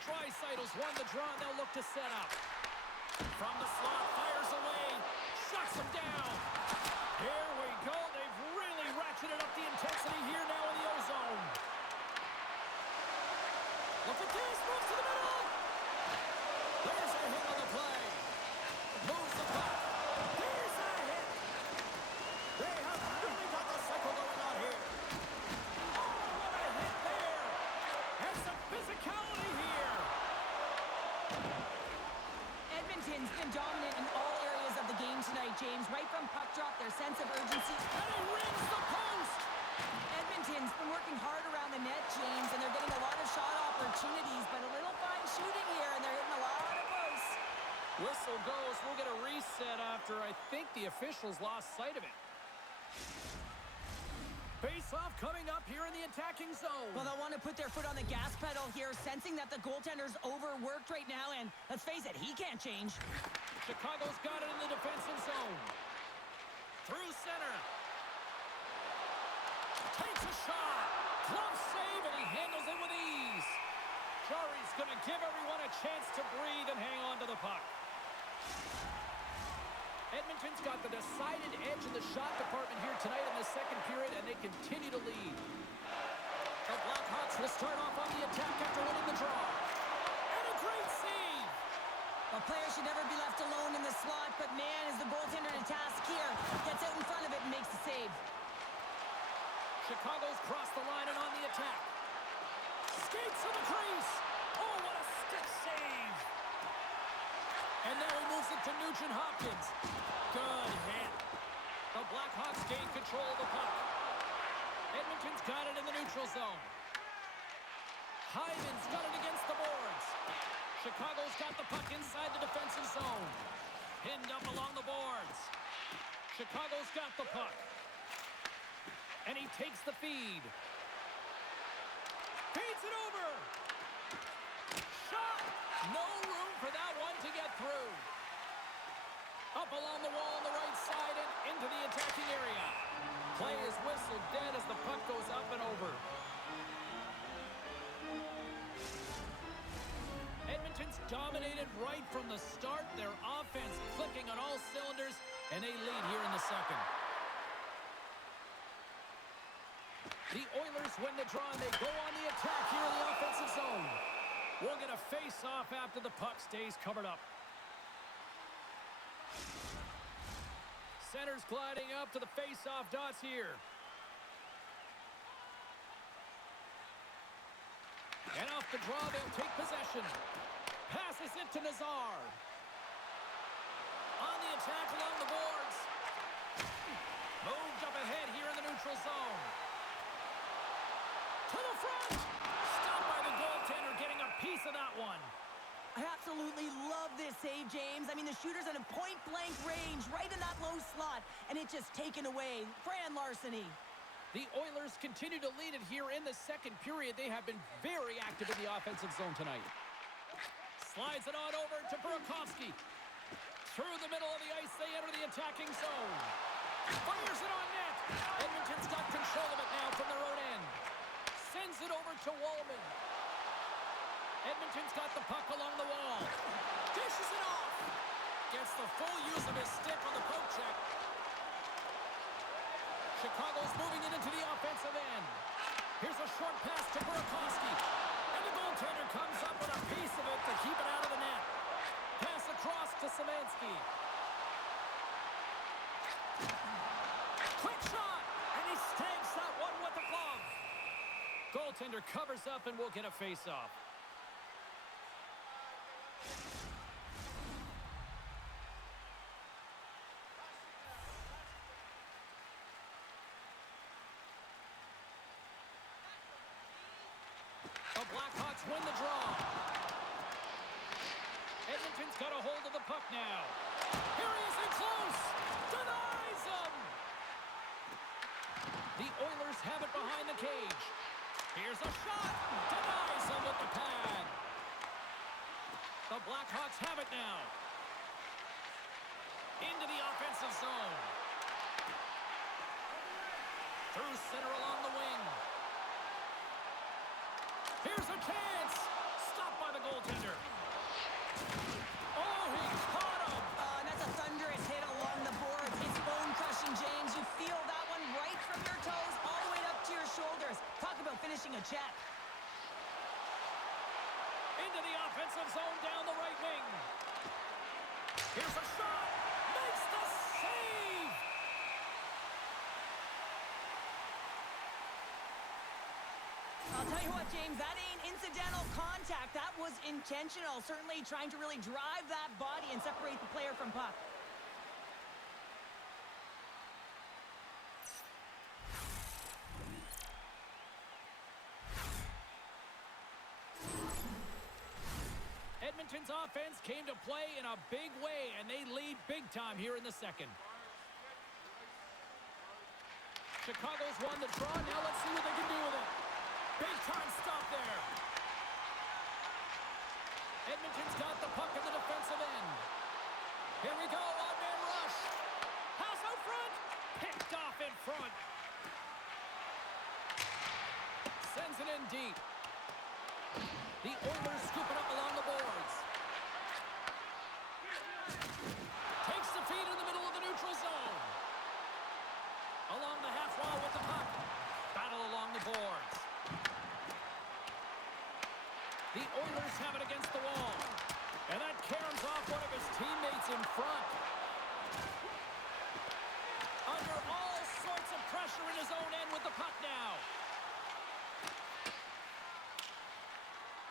Draisaitl's won the draw, and they'll look to set up. From the slot, fires away, shuts him down. Here we go. They've really ratcheted up the intensity here now in the O-zone. Look at this, moves to the middle. There's a hit on the play. Moves the puck. There's a hit. They have really got the cycle going on here. Oh, what a hit there. And some physicality here. Edmonton's been dominant in all areas of the game tonight, James. Right from puck drop, their sense of urgency. And he rings the post. Edmonton's been working hard around the net, James, and they're getting a lot of shot opportunities, but a little fine shooting here, and they're hitting a lot of posts. Whistle goes. We'll get a reset after I think the officials lost sight of it. Face-off coming up here in the attacking zone. Well, they'll want to put their foot on the gas pedal here, sensing that the goaltender's overworked right now, and let's face it, he can't change. Chicago's got it in the defensive zone. Through center. Takes a shot. Glove save, and he handles it with ease. Jari's going to give everyone a chance to breathe and hang on to the puck. Edmonton's got the decided edge in the shot department here tonight in the second period, and they continue to lead. The Blackhawks will start off on the attack after winning the draw. And a great save! A player should never be left alone in the slot, but man, is the goaltender to task here. Gets out in front of it and makes the save. Chicago's crossed the line and on the attack. Skates to the crease. Oh, what a stick save! And now he moves it to Nugent Hopkins. Good hit. The Blackhawks gain control of the puck. Edmonton's got it in the neutral zone. Hyman's got it against the boards. Chicago's got the puck inside the defensive zone. Pinned up along the boards. Chicago's got the puck. And he takes the feed. Feeds it over. Shot. No room for that one to get through. Up along the wall on the right side and into the attacking area. Play is whistled dead as the puck goes up and over. Edmonton's dominated right from the start. Their offense clicking on all cylinders, and they lead here in the second. The Oilers win the draw, and they go on the attack here in the offensive zone. We'll get a face-off after the puck stays covered up. Center's gliding up to the face-off dots here. And off the draw, they'll take possession. Passes it to Nazar. On the attack along the boards. Moved up ahead here in the neutral zone. To the front. Stopped by the goaltender, getting a piece of that one. I absolutely love this save, James. I mean, the shooter's at a point-blank range, right in that low slot, and it's just taken away. Grand larceny. The Oilers continue to lead it here in the second period. They have been very active in the offensive zone tonight. Slides it on over to Burakovsky. Through the middle of the ice, they enter the attacking zone. Fires it on net. Edmonton's got control of it now from their own end. Sends it over to Wallman. Edmonton's got the puck along the wall. Dishes it off. Gets the full use of his stick on the poke check. Chicago's moving it into the offensive end. Here's a short pass to Burakovsky. And the goaltender comes up with a piece of it to keep it out of the net. Pass across to Szymanski. Quick shot! And he snags that one with the glove. Goaltender covers up and will get a face-off. The Blackhawks win the draw. Edmonton's got a hold of the puck now. Here he is in close. Denies him. The Oilers have it behind the cage. Here's a shot. Denies him with the pad. The Blackhawks have it now. Into the offensive zone. Through center along the wing. Here's a chance. Stopped by the goaltender. Oh, he caught him. And that's a thunderous hit along the boards. It's bone-crushing, James. You feel that one right from your toes all the way up to your shoulders. Talk about finishing a check. Into the offensive zone down the right wing. Here's a shot. Makes the save. I'll tell you what, James, that ain't incidental contact. That was intentional. Certainly trying to really drive that body and separate the player from puck. Edmonton's offense came to play in a big way, and they lead big time here in the second. Chicago's won the draw. Now let's see what they can do with it. Big time stop there. Edmonton's got the puck in the defensive end. Here we go, one-man rush. Pass out front. Picked off in front. Sends it in deep. The Oilers scoop it up along the boards. Takes the feed in the middle of the neutral zone. Along the half wall with the puck. Battle along the boards. The Oilers have it against the wall. And that caroms off one of his teammates in front. Under all sorts of pressure in his own end with the puck now.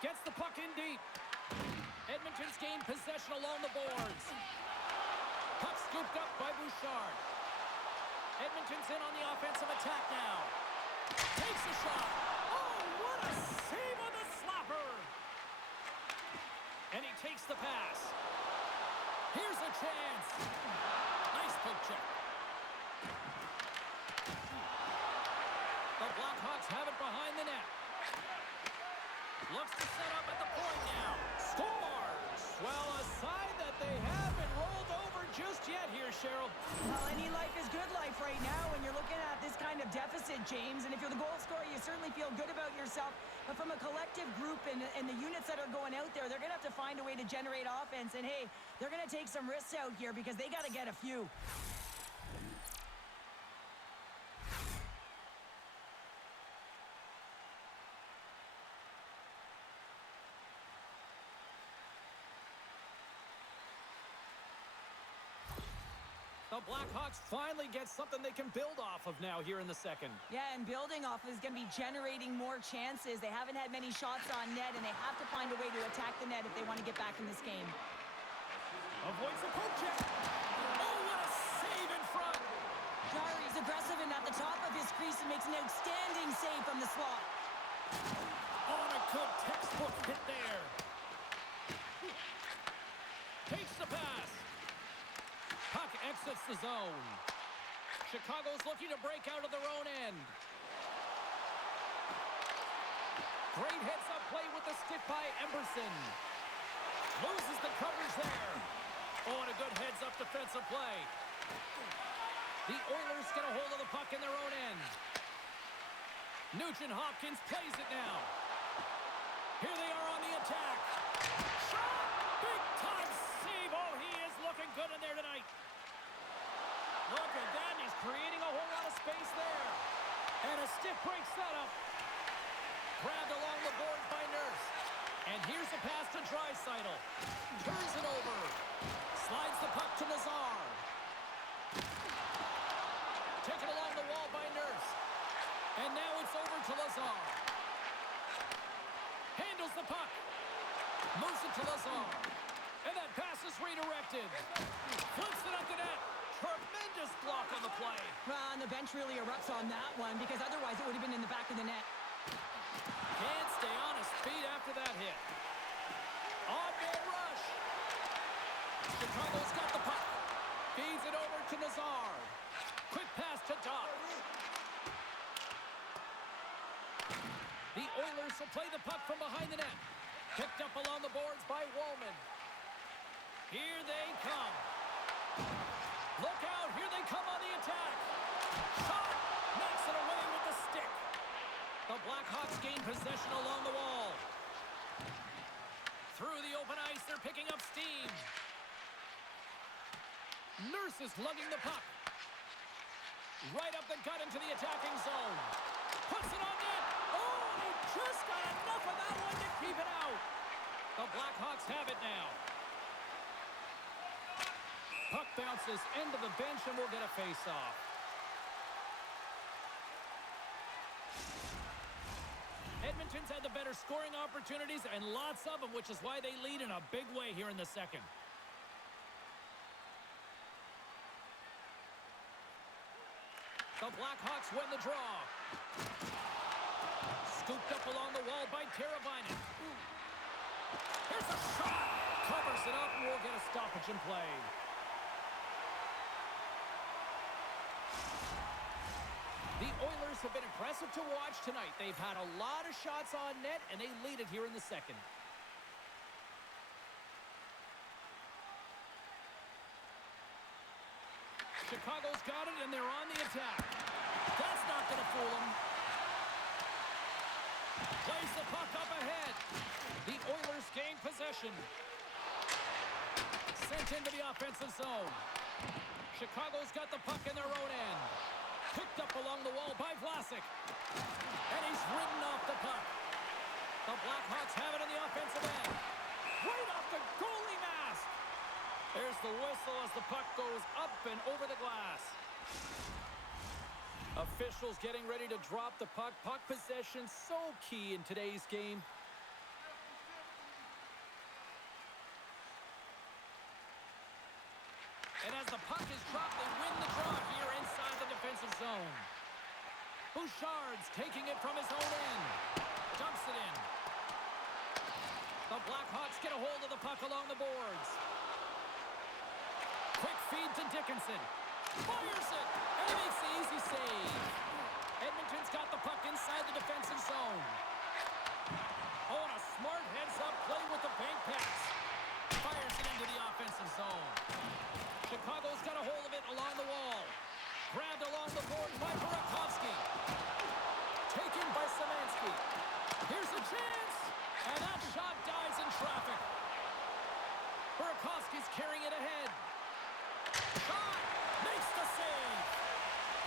Gets the puck in deep. Edmonton's gained possession along the boards. Puck scooped up by Bouchard. Edmonton's in on the offensive attack now. Takes a shot. Oh, what a save on the slapper. And he takes the pass. Here's a chance. Nice poke check. The Blackhawks have it behind the net. Looks to set up at the point now. Scores! Well, a sign that they haven't rolled over just yet here, Cheryl. Well, any life is good life right now when you're looking at this kind of deficit, James. And if you're the goal scorer, you certainly feel good about yourself. But from a collective group and the units that are going out there, they're going to have to find a way to generate offense. And, hey, they're going to take some risks out here because they got to get a few. The Blackhawks finally get something they can build off of now here in the second. Yeah, and building off is going to be generating more chances. They haven't had many shots on net, and they have to find a way to attack the net if they want to get back in this game. Avoids the poke check. Oh, what a save in front. Jarry's aggressive and at the top of his crease and makes an outstanding save from the slot. Oh, and a good textbook hit there. Takes the pass. Puck exits the zone. Chicago's looking to break out of their own end. Great heads-up play with the stick by Emberson. Loses the coverage there. Oh, and a good heads-up defensive play. The Oilers get a hold of the puck in their own end. Nugent-Hopkins plays it now. Here they are on the attack. Shot! Big-time save. Oh, he is looking good in there tonight. Look at that. He's creating a whole lot of space there. And a stick breaks that up. Grabbed along the boards by Nurse. And here's a pass to Draisaitl. Turns it over. Slides the puck to Nazar. Taken along the wall by Nurse. And now it's over to Lazar. Handles the puck. Moves it to Lazar. And that pass is redirected. Flips it up the net. Tremendous block on the play. And the bench really erupts on that one because otherwise it would have been in the back of the net. Can't stay on his feet after that hit. On-man rush. Chicago's got the puck. Feeds it over to Nazar. Quick pass to Doc. The Oilers will play the puck from behind the net. Picked up along the boards by Wallman. Here they come. Look out, here they come on the attack. Shot, knocks it away with the stick. The Blackhawks gain possession along the wall. Through the open ice, they're picking up steam. Nurse is lugging the puck. Right up the gut into the attacking zone. Puts it on net. Oh, and he just got enough of that one to keep it out. The Blackhawks have it now. Puck bounces into the bench and we'll get a face-off. Edmonton's had the better scoring opportunities and lots of them, which is why they lead in a big way here in the second. The Blackhawks win the draw. Scooped up along the wall by Teravainen. Here's a shot. Covers it up and we'll get a stoppage in play. The Oilers have been impressive to watch tonight. They've had a lot of shots on net, and they lead it here in the second. Chicago's got it, and they're on the attack. That's not going to fool them. Plays the puck up ahead. The Oilers gain possession. Sent into the offensive zone. Chicago's got the puck in their own end. Picked up along the wall by Vlasic. And he's ridden off the puck. The Blackhawks have it in the offensive end. Right off the goalie mask. There's the whistle as the puck goes up and over the glass. Officials getting ready to drop the puck. Puck possession so key in today's game. And as the puck is dropped, they win the draw here inside the defensive zone. Bouchard's taking it from his own end. Dumps it in. The Blackhawks get a hold of the puck along the boards. Quick feed to Dickinson. Fires it, and he makes the easy save. Edmonton's got the puck inside the defensive zone. Oh, and a smart heads-up play with the bank pass. Fires it into the offensive zone. Chicago's got a hold of it along the wall. Grabbed along the board by Burakovsky. Taken by Szymanski. Here's a chance. And that shot dies in traffic. Burakovsky's carrying it ahead. Shot. Makes the save.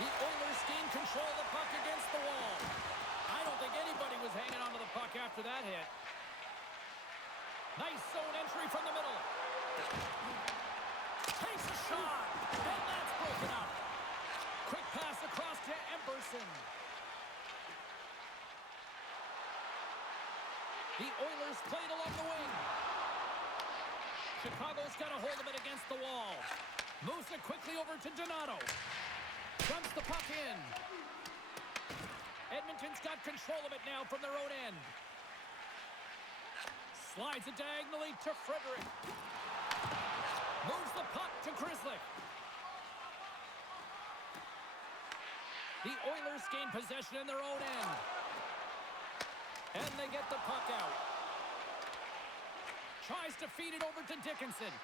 The Oilers gain control of the puck against the wall. I don't think anybody was hanging onto the puck after that hit. Nice zone entry from the middle. Takes a shot, and that's broken up. Quick pass across to Emberson. The Oilers played along the wing. Chicago's got a hold of it against the wall. Moves it quickly over to Donato. Dumps the puck in. Edmonton's got control of it now from their own end. Slides it diagonally to Frederick. Moves the puck to Grizzly. The Oilers gain possession in their own end. And they get the puck out. Tries to feed it over to Dickinson.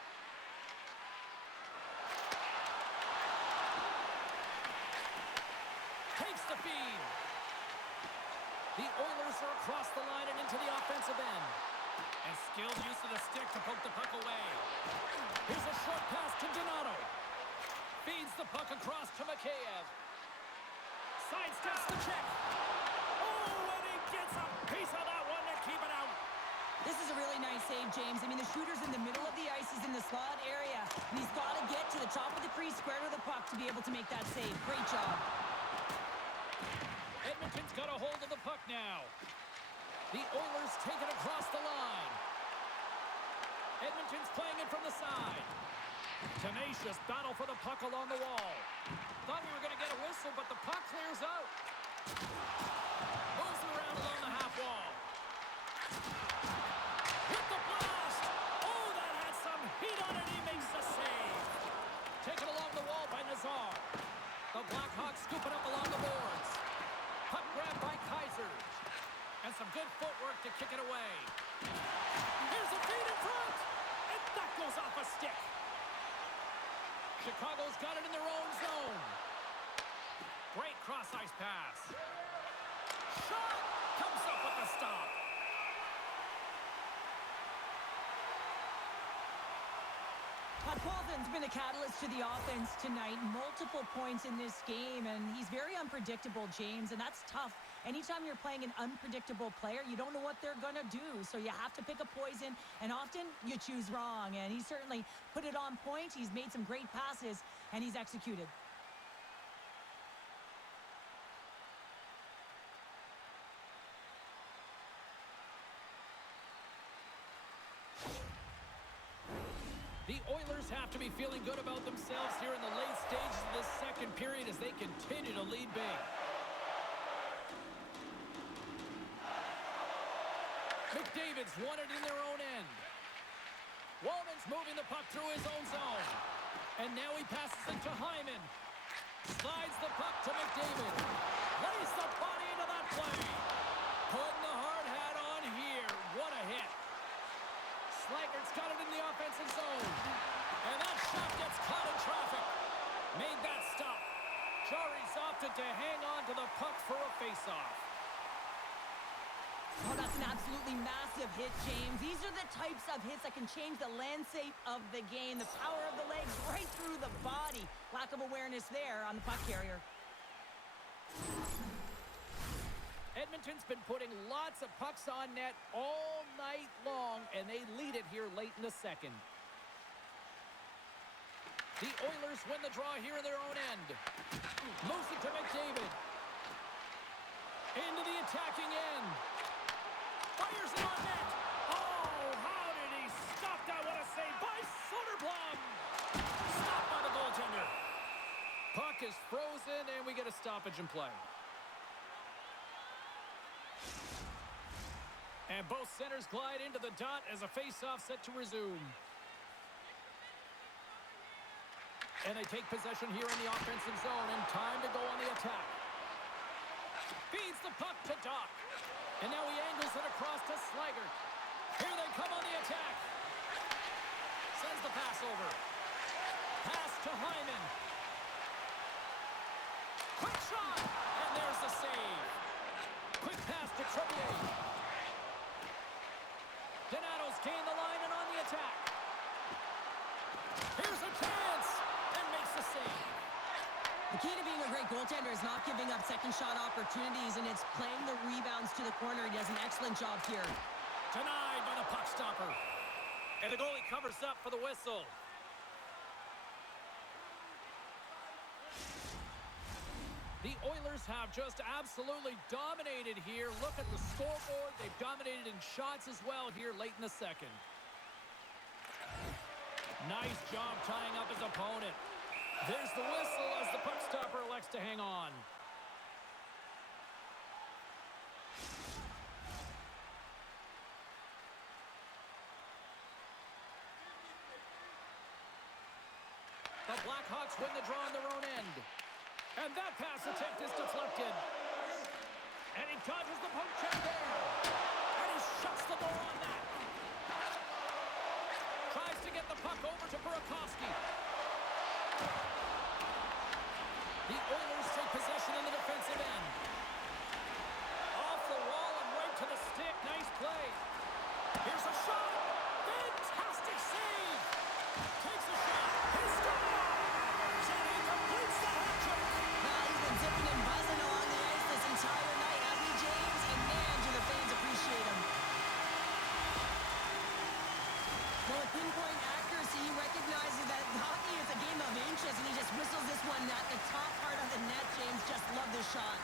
Takes the feed. The Oilers are across the line and into the offensive end. And skilled use of the stick to poke the puck away. Here's a short pass to Donato. Feeds the puck across to Mikheyev. Sidesteps the check. Oh, and he gets Gets a piece of that one to keep it out. This is a really nice save, James. I mean, the shooter's in the middle of the ice. He's in the slot area. And he's got to get to the top of the crease, square to the puck to be able to make that save. Great job. Edmonton's got a hold of the puck now. The Oilers take it across the line. Edmonton's playing it from the side. Tenacious battle for the puck along the wall. Thought we were going to get a whistle, but the puck clears out. Moves around along the half wall. With the blast! Oh, that had some heat on it. He makes the save. Taken along the wall by Nazar. The Blackhawks scoop it up along the boards. Puck grab by Kaiser. And some good footwork to kick it away. Here's a feed in front. And that goes off a stick. Chicago's got it in their own zone. Great cross-ice pass. Shot! Comes up with the stop. Paulson's been a catalyst to the offense tonight. Multiple points in this game, and he's very unpredictable, James, and that's tough. Anytime you're playing an unpredictable player, you don't know what they're going to do, so you have to pick a poison, and often you choose wrong, and he certainly put it on point. He's made some great passes, and he's executed. The Oilers have to be feeling good about themselves here in the late stages of this second period as they continue to lead big. McDavid's won it in their own end. Wallman's moving the puck through his own zone. And now he passes it to Hyman. Slides the puck to McDavid. Lays the body into that play. Putting the hard hat on here. What a hit. Slager's got it in the offensive zone. And that shot gets caught in traffic. Made that stop. Jari's opted to hang on to the puck for a face-off. Oh, that's an absolutely massive hit, James. These are the types of hits that can change the landscape of the game. The power of the legs right through the body. Lack of awareness there on the puck carrier. Edmonton's been putting lots of pucks on net all night long, and they lead it here late in the second. The Oilers win the draw here in their own end. Moves it to McDavid. Into the attacking end. Fires it on net. Oh, how did he stop that? What a save by Soderblom. Stopped by the goaltender. Puck is frozen, and we get a stoppage in play. And both centers glide into the dot as a face-off set to resume. And they take possession here in the offensive zone, and time to go on the attack. Feeds the puck to Doc. And now he angles it across to Slager. Here they come on the attack. Sends the pass over. Pass to Hyman. Quick shot! And there's the save. Quick pass to Trevier. Donato's gained the line and on the attack. Here's a chance! And makes the save. The key to being a great goaltender is not giving up second shot opportunities, and it's playing the rebounds to the corner. He does an excellent job here. Denied by the puck stopper. And the goalie covers up for the whistle. The Oilers have just absolutely dominated here. Look at the scoreboard. They've dominated in shots as well here late in the second. Nice job tying up his opponent. There's the whistle as the puck stopper elects to hang on. The Blackhawks win the draw on their own end. And that pass attempt is deflected. And he dodges the poke check there. And he shuts the door on that. Tries to get the puck over to Burakovsky. The Oilers take possession in the defensive end. Off the wall and right to the stick. Nice play. Here's a shot. Fantastic save. Takes a shot. He scores! And he completes the hat trick. Well, he's been zipping and buzzing along the ice this entire night, hasn't he, James? And man, do the just whistles this one at the top part of the net, James. Just love this shot.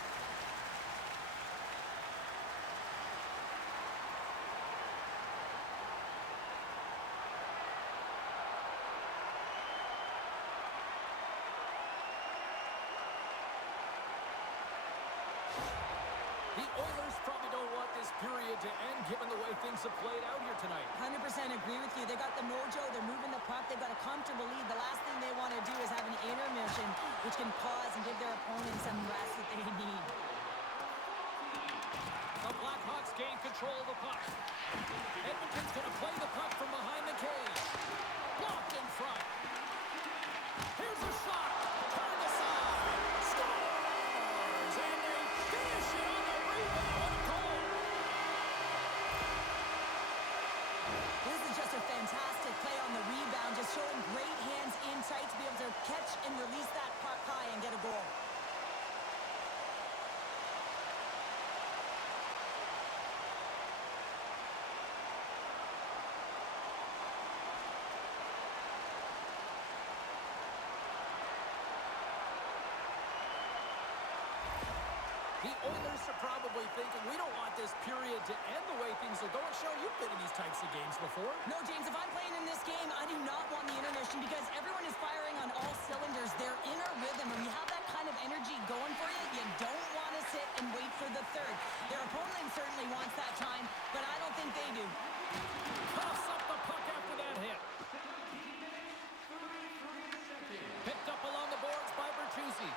The Oilers probably don't want this period to end given the way things have played out here tonight. 100% agree with you. They got the mojo. They're moving the puck. They've got a comfortable lead. The last thing they want to do is have an intermission, which can pause and give their opponents some rest that they need. The Blackhawks gain control of the puck. Edmonton's going to play the puck from behind the cage. Blocked in front. Here's a shot. Turned aside. Scores! And they finish it on the rebound. What a goal! This is just a fantastic play on the rebound, just showing great hands in tight to be able to catch and release that puck high and get a goal. The Oilers are probably thinking, we don't want this period to end the way things are going. Show, you've been in these types of games before. No, James, if I'm playing in this game, I do not want the intermission because everyone is firing on all cylinders. They're in a rhythm. when you have that kind of energy going for you, you don't want to sit and wait for the third. Their opponent certainly wants that time, but I don't think they do. Coughs up the puck after that hit. Picked up along the boards by Bertuzzi.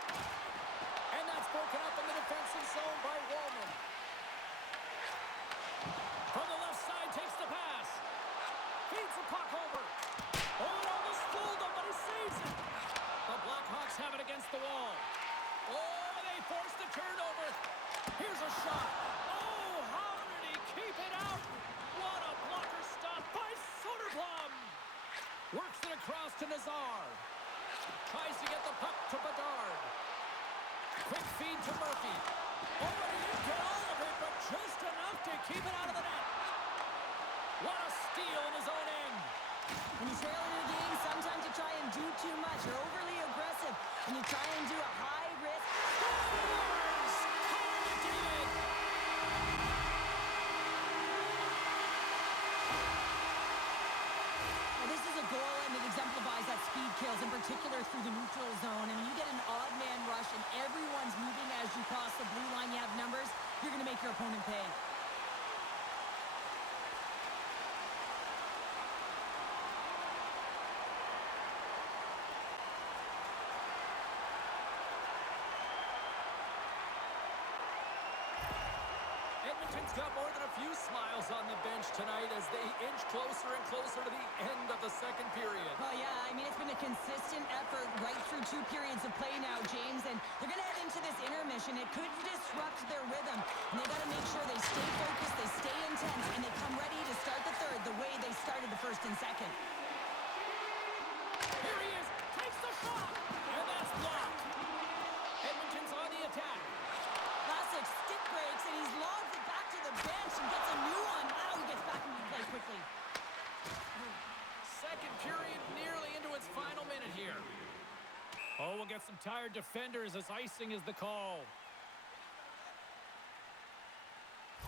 And that's broken up in the defensive zone by Wallman. From the left side, takes the pass. Feeds the puck over. Oh, it almost fooled him, but he saves it. The Blackhawks have it against the wall. Oh, they force the turnover. Here's a shot. Oh, how did he keep it out? What a blocker stop by Soderblom. Works it across to Nazar. Tries to get the puck to Bedard. Quick feed to Murphy. Oh, and he didn't get all of it, but just enough to keep it out of the net. What a steal in his own end. When you trail in a game, sometimes you try and do too much. You're overly aggressive, and you try and do a high-risk. Scores! Connor McDavid! Well, this is a goal, and it exemplifies that speed kills, in particular through the neutral zone. I mean, you get an odd man rush, and everyone's moving as you cross the blue line. You have numbers. You're going to make your opponent pay. Edmonton's got more than a few smiles on the bench tonight as they inch closer and closer to the end of the second period. Well, yeah, I mean, it's been a consistent effort right through two periods of play now, James, and they're going to head into this intermission. It could disrupt their rhythm, and they got to make sure they stay focused, they stay intense, and they come ready to start the third the way they started the first and second. Here he is, takes the shot, and that's blocked. Edmonton's on the attack. Classic stick breaks, and he's logged it back to the bench and gets a new one. Wow, he gets back into play quickly. Second period nearly into its final minute here. Oh, we'll get some tired defenders as icing is the call.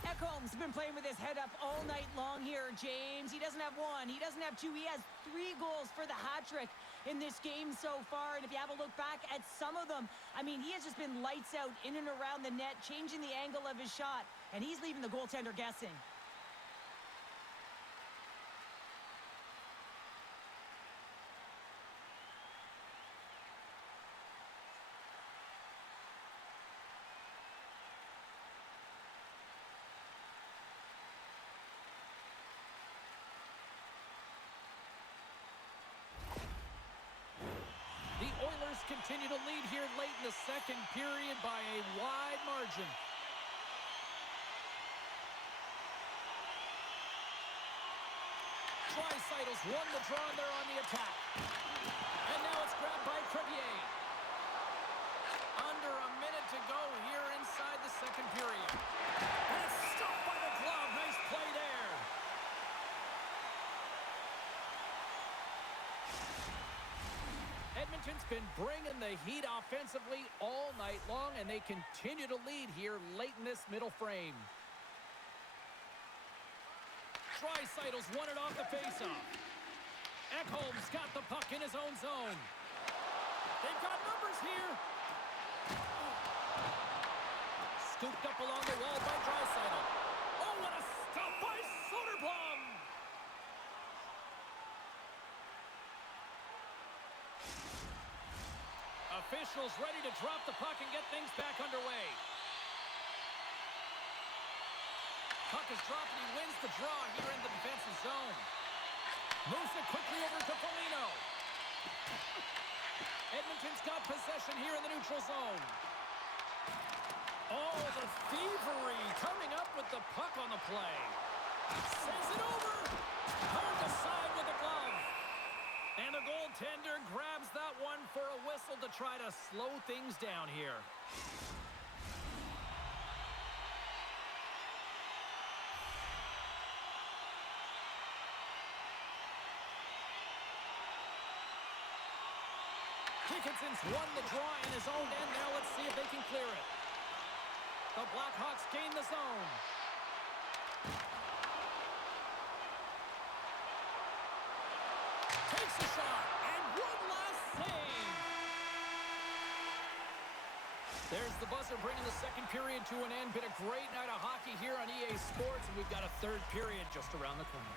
Ekholm's been playing with his head up all night long here, James. He doesn't have one. He doesn't have two. He has 3 goals for the hat trick in this game so far. And if you have a look back at some of them, I mean, he has just been lights out in and around the net, changing the angle of his shot. And he's leaving the goaltender guessing. The Oilers continue to lead here late in the second period by a wide margin. Draisaitl's won the draw there on the attack. And now it's grabbed by Crevier. Under a minute to go here inside the second period. And it's stopped by the glove. Nice play there. Edmonton's been bringing the heat offensively all night long, and they continue to lead here late in this middle frame. Draisaitl's won it off the faceoff. Ekholm's got the puck in his own zone. They've got numbers here. Scooped up along the wall by Draisaitl. Oh, what a stop by Soderblom! Officials ready to drop the puck and get things back underway. Puck is dropped and he wins the draw here in the defensive zone. Moves it quickly over to Foligno. Edmonton's got possession here in the neutral zone. Oh, the thievery coming up with the puck on the play. Sends it over. Turned aside with a glove. And the goaltender grabs that one for a whistle to try to slow things down here. Dickinson's won the draw in his own end. Now let's see if they can clear it. The Blackhawks gain the zone. Takes a shot, and one last save. There's the buzzer bringing the second period to an end. Been a great night of hockey here on EA Sports, and we've got a third period just around the corner.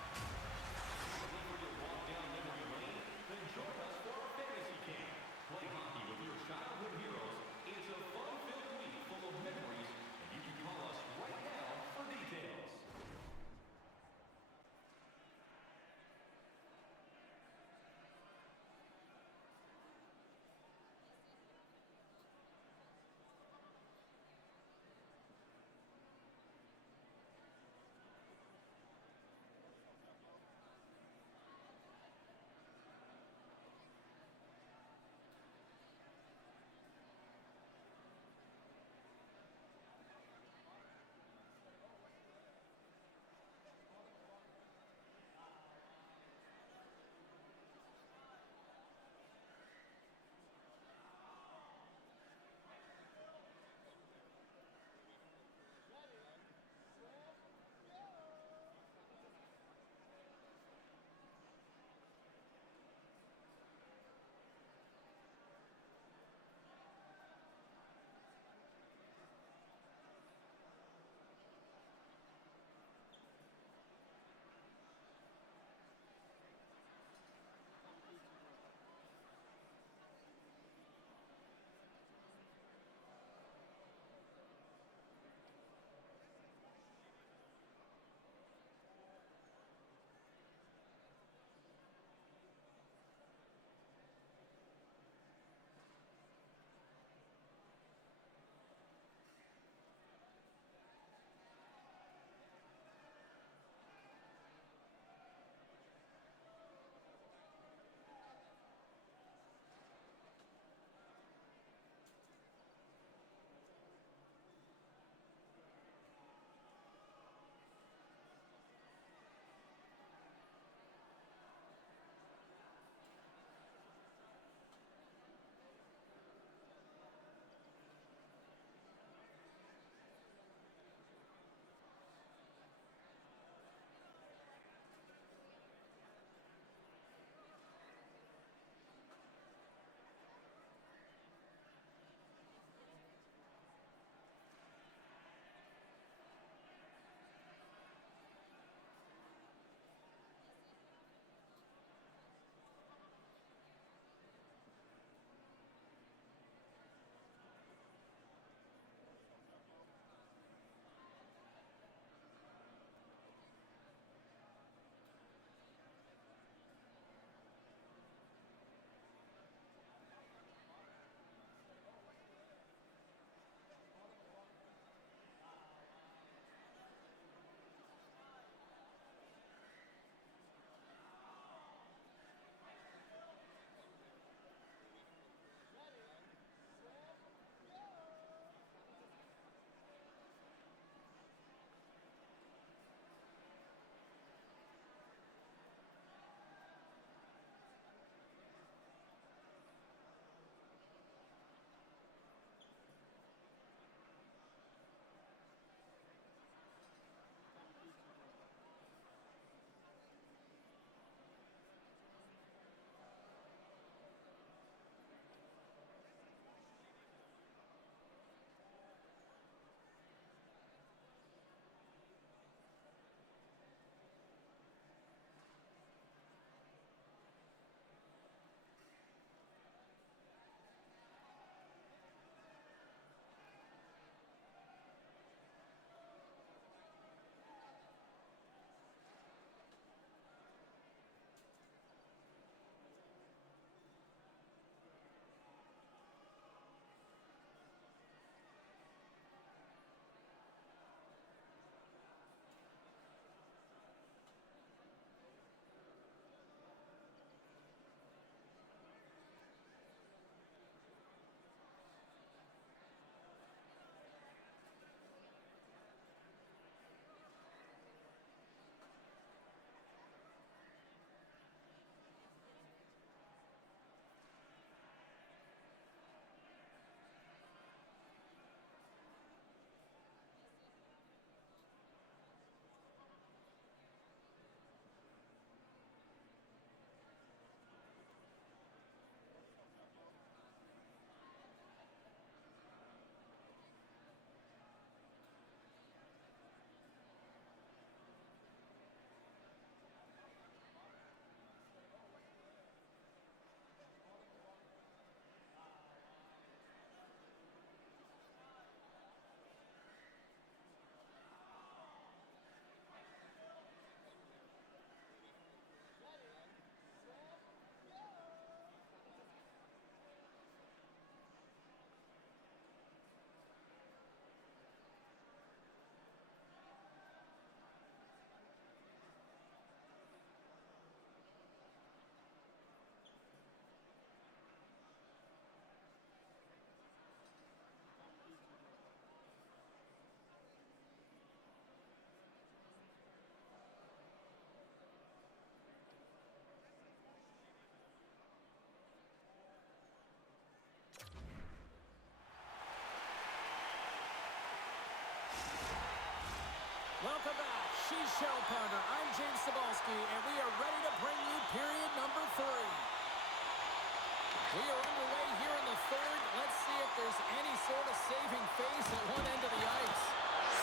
She's Cheryl Pounder. I'm James Cebulski, and we are ready to bring you period number 3. We are underway here in the third. Let's see if there's any sort of saving face at one end of the ice.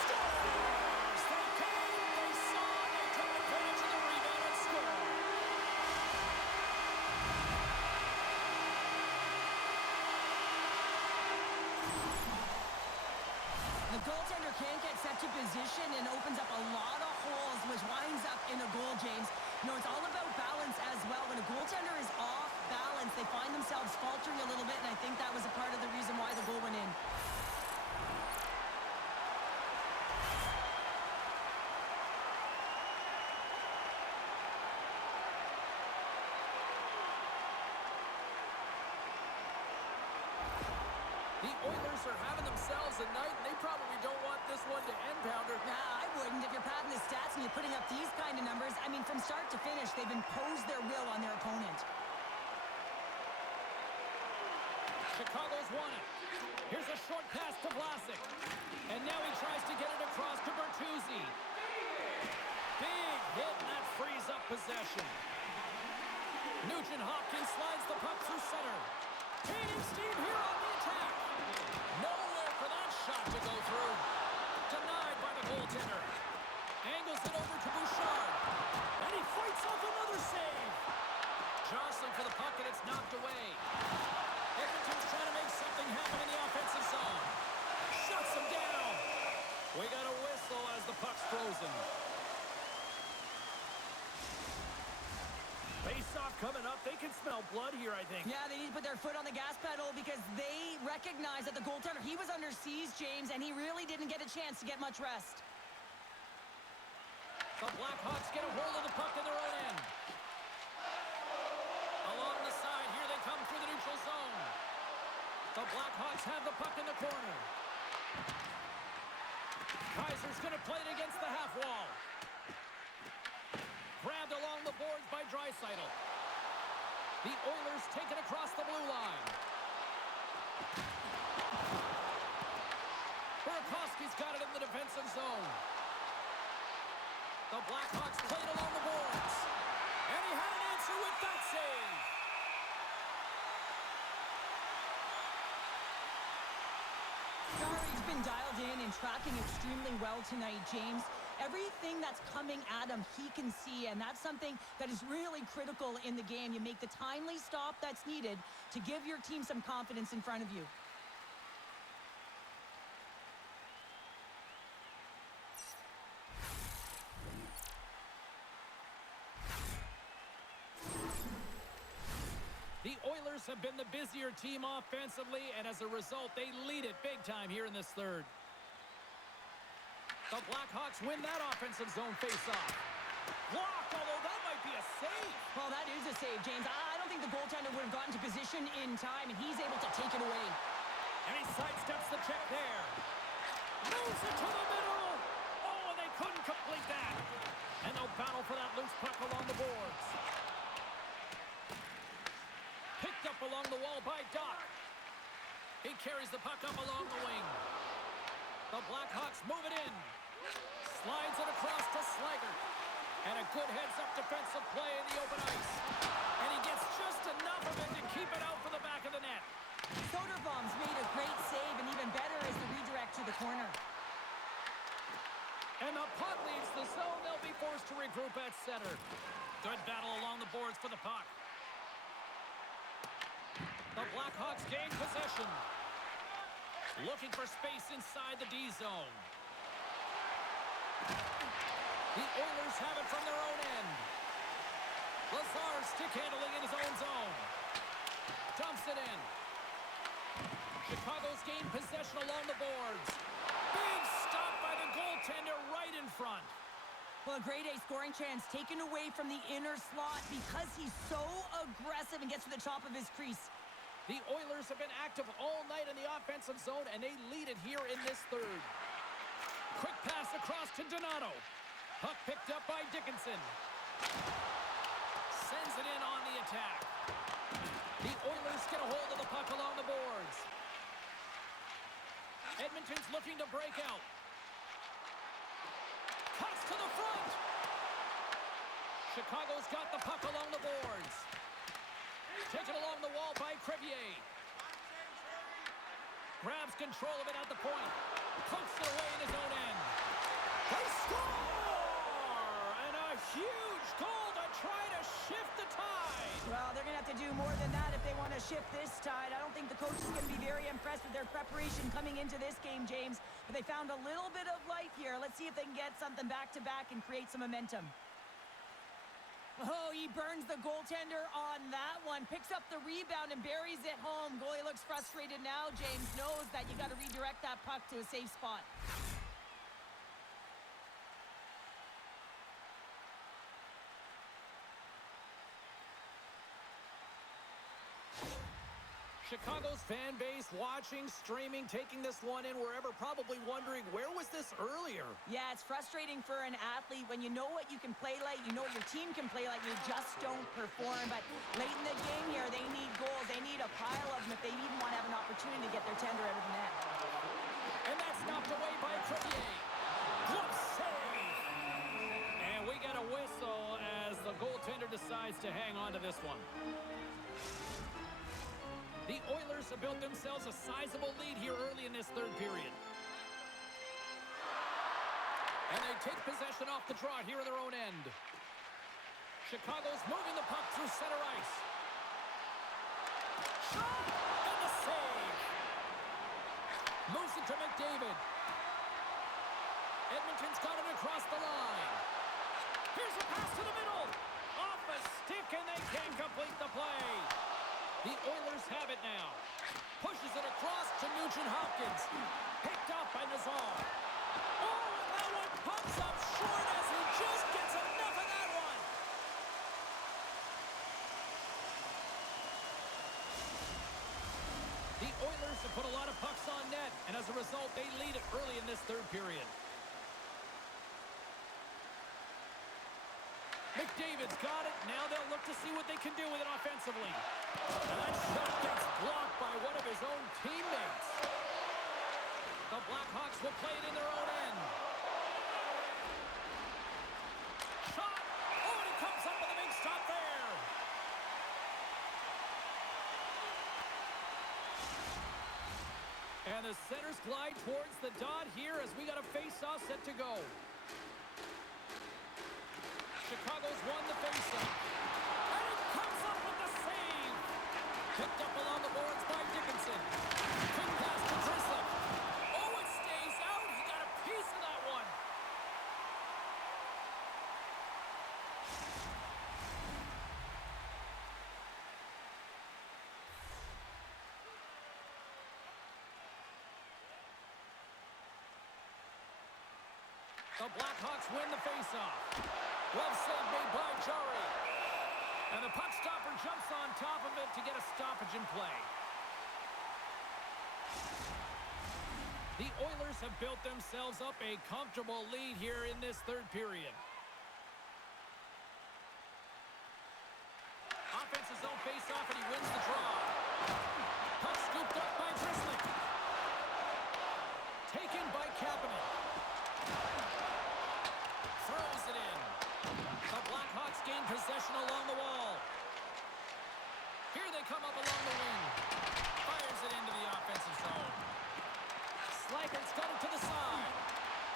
Scores! They came, they saw, they took advantage of the rebound and scored. The goaltender can't get set to position and opens up a lot of holes, which winds up in a goal, James. You know, it's all about balance as well. When a goaltender is off balance, they find themselves faltering a little bit, and I think that was a part of the reason why the goal went in. The Oilers are having themselves a night, and they probably don't want this one to end, Pounder. Nah, I wouldn't. If you're padding the stats and you're putting up these kind of numbers, I mean, from start to finish, they've imposed their will on their opponent. Chicago's won it. Here's a short pass to Vlasic. And now he tries to get it across to Bertuzzi. Big hit, and that frees up possession. Nugent-Hopkins slides the puck through center. Gaining steam here on the attack. Nowhere for that shot to go through. Denied by the goaltender. Angles it over to Bouchard. And he fights off another save. Jostling for the puck, and it's knocked away. Edmonton's trying to make something happen in the offensive zone. Shuts him down. We got a whistle as the puck's frozen. Face-off coming up. They can smell blood here, I think. Yeah, they need to put their foot on the gas pedal because they recognize that the goaltender, he was under siege, James, and he really didn't get a chance to get much rest. The Blackhawks get a hold of the puck in their own end. Along the side, here they come through the neutral zone. The Blackhawks have the puck in the corner. Kaiser's going to play it against the half wall. Grabbed along the boards by Draisaitl. The Oilers take it across the blue line. Burakovsky's got it in the defensive zone. The Blackhawks played along the boards. And he had an answer with that save. Starry's been dialed in and tracking extremely well tonight, James. Everything that's coming at him, he can see, and that's something that is really critical in the game. You make the timely stop that's needed to give your team some confidence in front of you. The Oilers have been the busier team offensively, and as a result, they lead it big time here in this third. The Blackhawks win that offensive zone face-off. Blocked, although that might be a save. Well, that is a save, James. I don't think the goaltender would have gotten to position in time, and he's able to take it away. And he sidesteps the check there. Moves it to the middle. Oh, and they couldn't complete that. And they'll battle for that loose puck along the boards. Picked up along the wall by Doc. He carries the puck up along the wing. The Blackhawks move it in. Slides it across to Slaggert. And a good heads-up defensive play in the open ice. And he gets just enough of it to keep it out for the back of the net. Soderbaum's made a great save, and even better is the redirect to the corner. And the puck leaves the zone. They'll be forced to regroup at center. Good battle along the boards for the puck. The Blackhawks gain possession. Looking for space inside the D zone. The Oilers have it from their own end. Lazar stick handling in his own zone. Dumps it in. Chicago's gained possession along the boards. Big stop by the goaltender right in front. Well, a grade A scoring chance taken away from the inner slot because he's so aggressive and gets to the top of his crease. The Oilers have been active all night in the offensive zone, and they lead it here in this third. Quick pass across to Donato. Puck picked up by Dickinson. Sends it in on the attack. The Oilers get a hold of the puck along the boards. Edmonton's looking to break out. Cuts to the front. Chicago's got the puck along the boards. Taken along the wall by Crevier. Grabs control of it at the point. Pokes it away in his own end. They score! And a huge goal to try to shift the tide. Well, they're going to have to do more than that if they want to shift this tide. I don't think the coach is going to be very impressed with their preparation coming into this game, James. But they found a little bit of life here. Let's see if they can get something back-to-back and create some momentum. Oh, he burns the goaltender on that one. Picks up the rebound and buries it home. Goalie looks frustrated now. James knows that you got to redirect that puck to a safe spot. Chicago's fan base watching, streaming, taking this one in wherever, probably wondering, where was this earlier? Yeah, it's frustrating for an athlete when you know what you can play like, you know what your team can play like, you just don't perform. But late in the game here, they need goals. They need a pile of them if they even want to have an opportunity to get their tender out of the net. And that's knocked away by Crevier. Glove save! And we got a whistle as the goaltender decides to hang on to this one. The Oilers have built themselves a sizable lead here early in this third period. And they take possession off the draw here in their own end. Chicago's moving the puck through center ice. Shot! And the save! Moves it to McDavid. Edmonton's got it across the line. Here's a pass to the middle. Off a stick, and they can't complete the play. The Oilers have it now. Pushes it across to Nugent-Hopkins. Picked up by Nazar. Oh, and that one pumps up short as he just gets enough of that one. The Oilers have put a lot of pucks on net, and as a result, they lead it early in this third period. McDavid's got it. Now they'll look to see what they can do with it offensively. And that shot gets blocked by one of his own teammates. The Blackhawks will play it in their own end. Shot! Oh, and he comes up with a big stop there. And the centers glide towards the dot here as we got a face-off set to go. Chicago's won the faceoff. And he comes up with the save. Picked up along the boards by Dickinson. Quick pass to Drizzlick. Oh, it stays out. He got a piece of that one. The Blackhawks win the faceoff. Glove save made by Jari. And the puck stopper jumps on top of it to get a stoppage in play. The Oilers have built themselves up a comfortable lead here in this third period. Offensive zone face-off, and he wins the draw. Puck scooped up by Drizzlick. Taken by Kapanen. Throws it in. The Blackhawks gain possession along the wall. Here they come up along the wing. Fires it into the offensive zone. Slikert's got it to the side.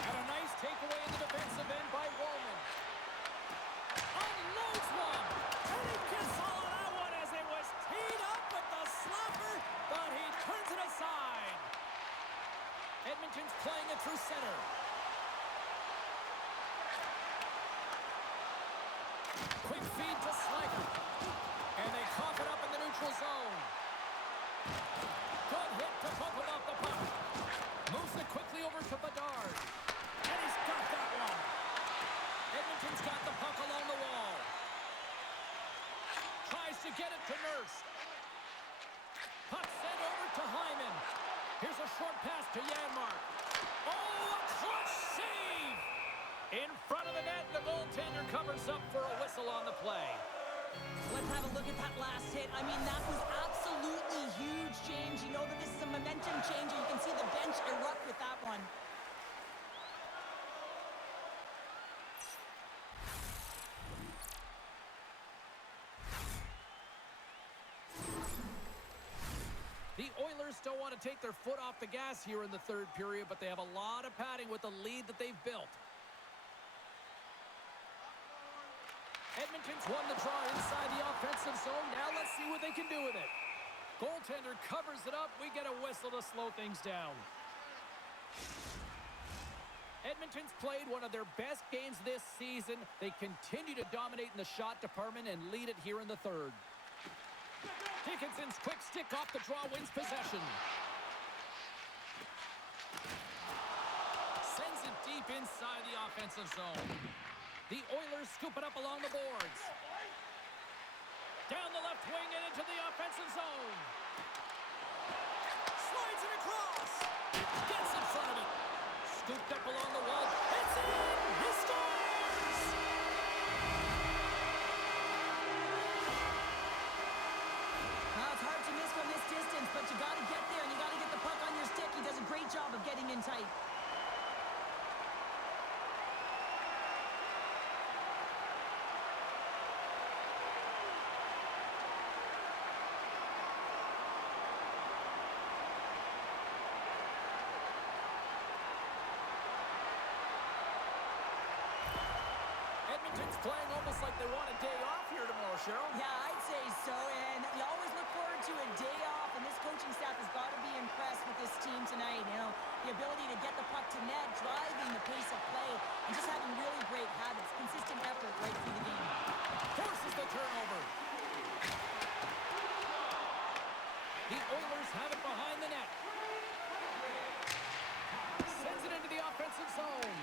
And a nice takeaway in the defensive end by Wallman. Unloads one. And he gets all of that one as it was teed up with the slapper, but he turns it aside. Edmonton's playing it through center. Quick feed to Sliker. And they cough it up in the neutral zone. Good hit to bump him off the puck. Moves it quickly over to Bedard. And he's got that one. Edmonton's got the puck along the wall. Tries to get it to Nurse. Puck sent over to Hyman. Here's a short pass to Janmark. Oh, a clutch save! In front of the net, the goaltender covers up for a whistle on the play. Let's have a look at that last hit. I mean, that was absolutely huge, James. You know that this is a momentum changer. You can see the bench erupt with that one. just don't want to take their foot off the gas here in the third period, but they have a lot of padding with the lead that they've built. Edmonton's won the draw inside the offensive zone. Now let's see what they can do with it. Goaltender covers it up. We get a whistle to slow things down. Edmonton's played one of their best games this season. They continue to dominate in the shot department and lead it here in the third. Dickinson's quick stick off the draw wins possession. Sends it deep inside the offensive zone. The Oilers scoop it up along the boards. Down the left wing and into the offensive zone. Slides it across. Gets in front of it. Scooped up along the wall. It's in! He scores! It's hard to miss from this distance, but you got to get there, and you got to get the puck on your stick. He does a great job of getting in tight. Edmonton's playing almost like they want a day off here tomorrow, Cheryl. Yeah, I'd say so, and you always look forward to a day off, and this coaching staff has got to be impressed with this team tonight. You know, the ability to get the puck to net, driving the pace of play, and just having really great habits, consistent effort right through the game. Forces the turnover. The Oilers have it behind the net. Sends it into the offensive zone.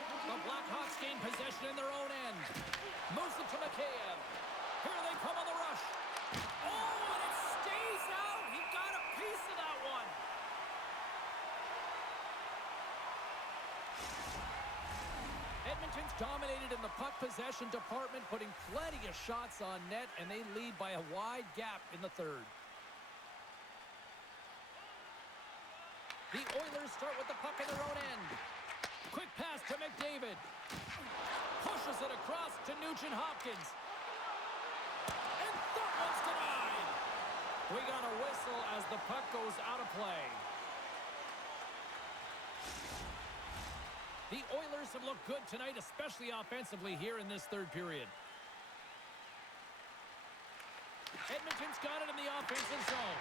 The Blackhawks gain possession in their own end. Moves it to Mikheyev. Here they come on the rush. Oh, and it stays out. He got a piece of that one. Edmonton's dominated in the puck possession department, putting plenty of shots on net, and they lead by a wide gap in the third. The Oilers start with the puck in their own end. Quick pass to McDavid. Pushes it across to Nugent-Hopkins. And that one's denied. We got a whistle as the puck goes out of play. The Oilers have looked good tonight, especially offensively here in this third period. Edmonton's got it in the offensive zone.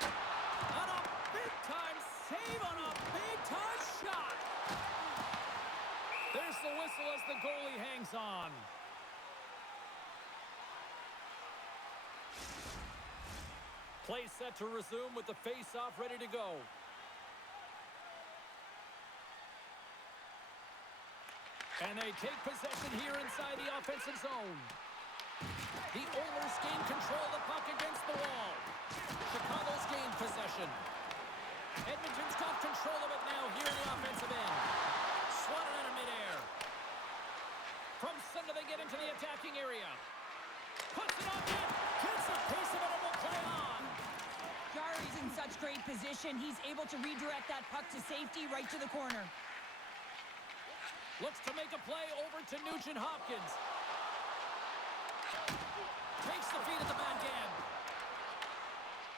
On a big-time save on a big-time shot. There's the whistle as the goalie hangs on. Play set to resume with the face-off ready to go. And they take possession here inside the offensive zone. The Oilers gain control of the puck against the wall. Chicago's gained possession. Edmonton's got control of it now here in the offensive end. Swatted out of midair. From center they get into the attacking area. Puts it on net. Gets a piece of it and will play on. Jari's in such great position. He's able to redirect that puck to safety right to the corner. Looks to make a play over to Nugent-Hopkins. Takes the feed at the back end.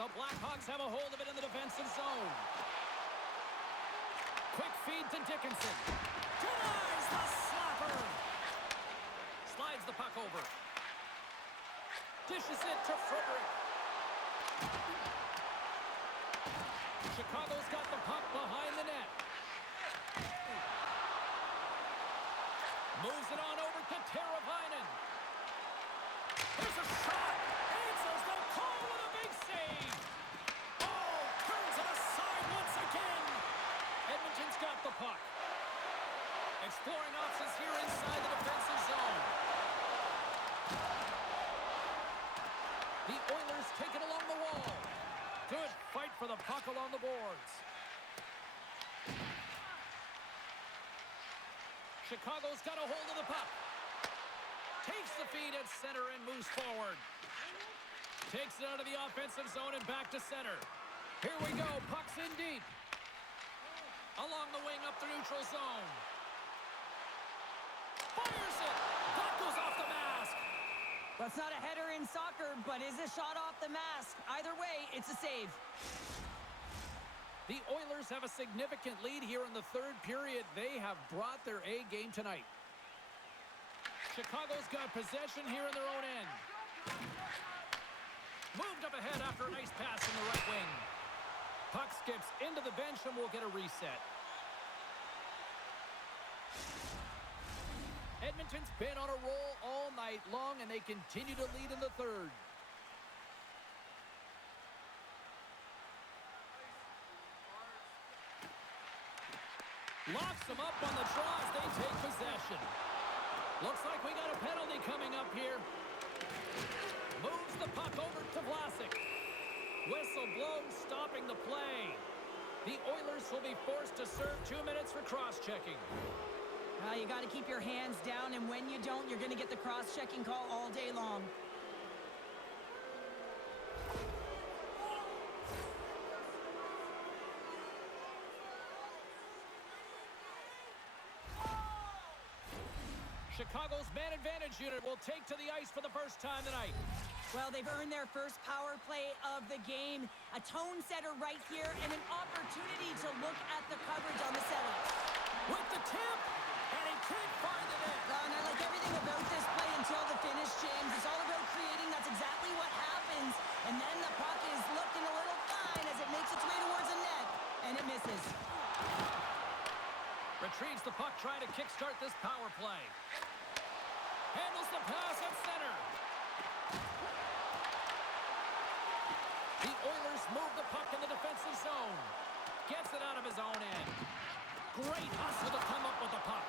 The Blackhawks have a hold of it in the defensive zone. Quick feed to Dickinson. Denies the slapper. Slides the puck over. Dishes it to Frederick. Chicago's got the puck behind the net. Moves it on over to Teravainen. There's a shot. Answers the call with a big save. Oh, turns it aside once again. Edmonton's got the puck. Exploring options here inside the defensive zone. The Oilers take it along the wall. Good fight for the puck along the boards. Chicago's got a hold of the puck. Takes the feed at center and moves forward. Takes it out of the offensive zone and back to center. Here we go. Puck's in deep. Along the wing up the neutral zone. Fires it. Puck goes off the mask. That's not a header in soccer, but is a shot off the mask. Either way, it's a save. The Oilers have a significant lead here in the third period. They have brought their A game tonight. Chicago's got possession here in their own end. Moved up ahead after a nice pass in the right wing. Puck skips into the bench and we'll get a reset. Edmonton's been on a roll all night long, and they continue to lead in the third. Locks them up on the draw as they take possession. Looks like we got a penalty coming up here. Moves the puck over to Vlasic. Whistle blows, stopping the play. The Oilers will be forced to serve 2 minutes for cross-checking. You got to keep your hands down, and when you don't, you're going to get the cross-checking call all day long. Chicago's man advantage unit will take to the ice for the first time tonight. Well, they've earned their first power play of the game. A tone setter right here, and an opportunity to look at the coverage on the setup. With the tip, and he can't find the net. And I like everything about this play until the finish, James. It's all about creating. That's exactly what happens. And then the puck is looking a little fine as it makes its way towards the net, and it misses. Retrieves the puck, trying to kickstart this power play. Handles the pass at center. The Oilers move the puck in the defensive zone. Gets it out of his own end. Great hustle to come up with the puck.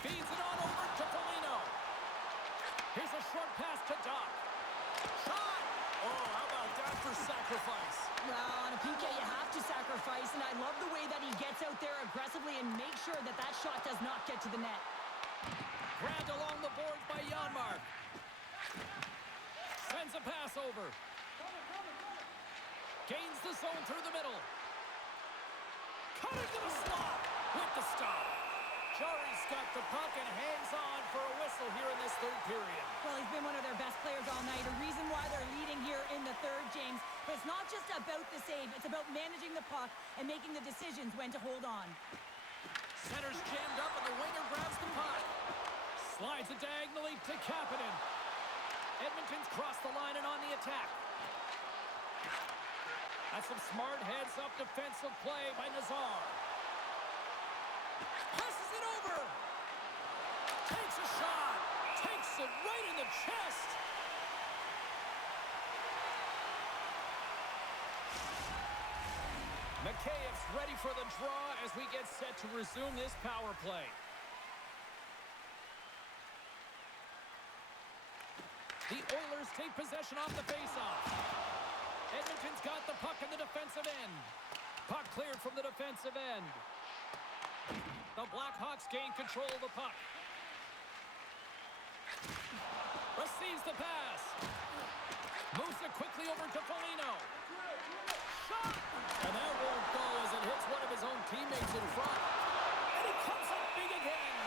Feeds it on over to Foligno. Here's a short pass to Doc. Shot! Oh, how about that for sacrifice? On a PK, you have to sacrifice, and I love the way that he gets out there aggressively and makes sure that that shot does not get to the net. Grabbed along the boards by Janmark. Sends a pass over. Gains the zone through the middle. Cut into the slot with the stop. Jari's got the puck and hangs on for a whistle here in this third period. Well, he's been one of their best players all night. A reason why they're leading here in the third, James. But it's not just about the save. It's about managing the puck and making the decisions when to hold on. Center's jammed up and the winger grabs the puck. Slides it diagonally to Kapanen. Edmonton's crossed the line and on the attack. That's some smart heads-up defensive play by Nazar. Passes it over. Takes a shot. Takes it right in the chest. Mikheyev's ready for the draw as we get set to resume this power play. The Oilers take possession off the faceoff. Edmonton's got the puck in the defensive end. Puck cleared from the defensive end. The Blackhawks gain control of the puck. Receives the pass. Moves it quickly over to Foligno. Shot! And that won't go as it hits one of his own teammates in front. And he comes up big again.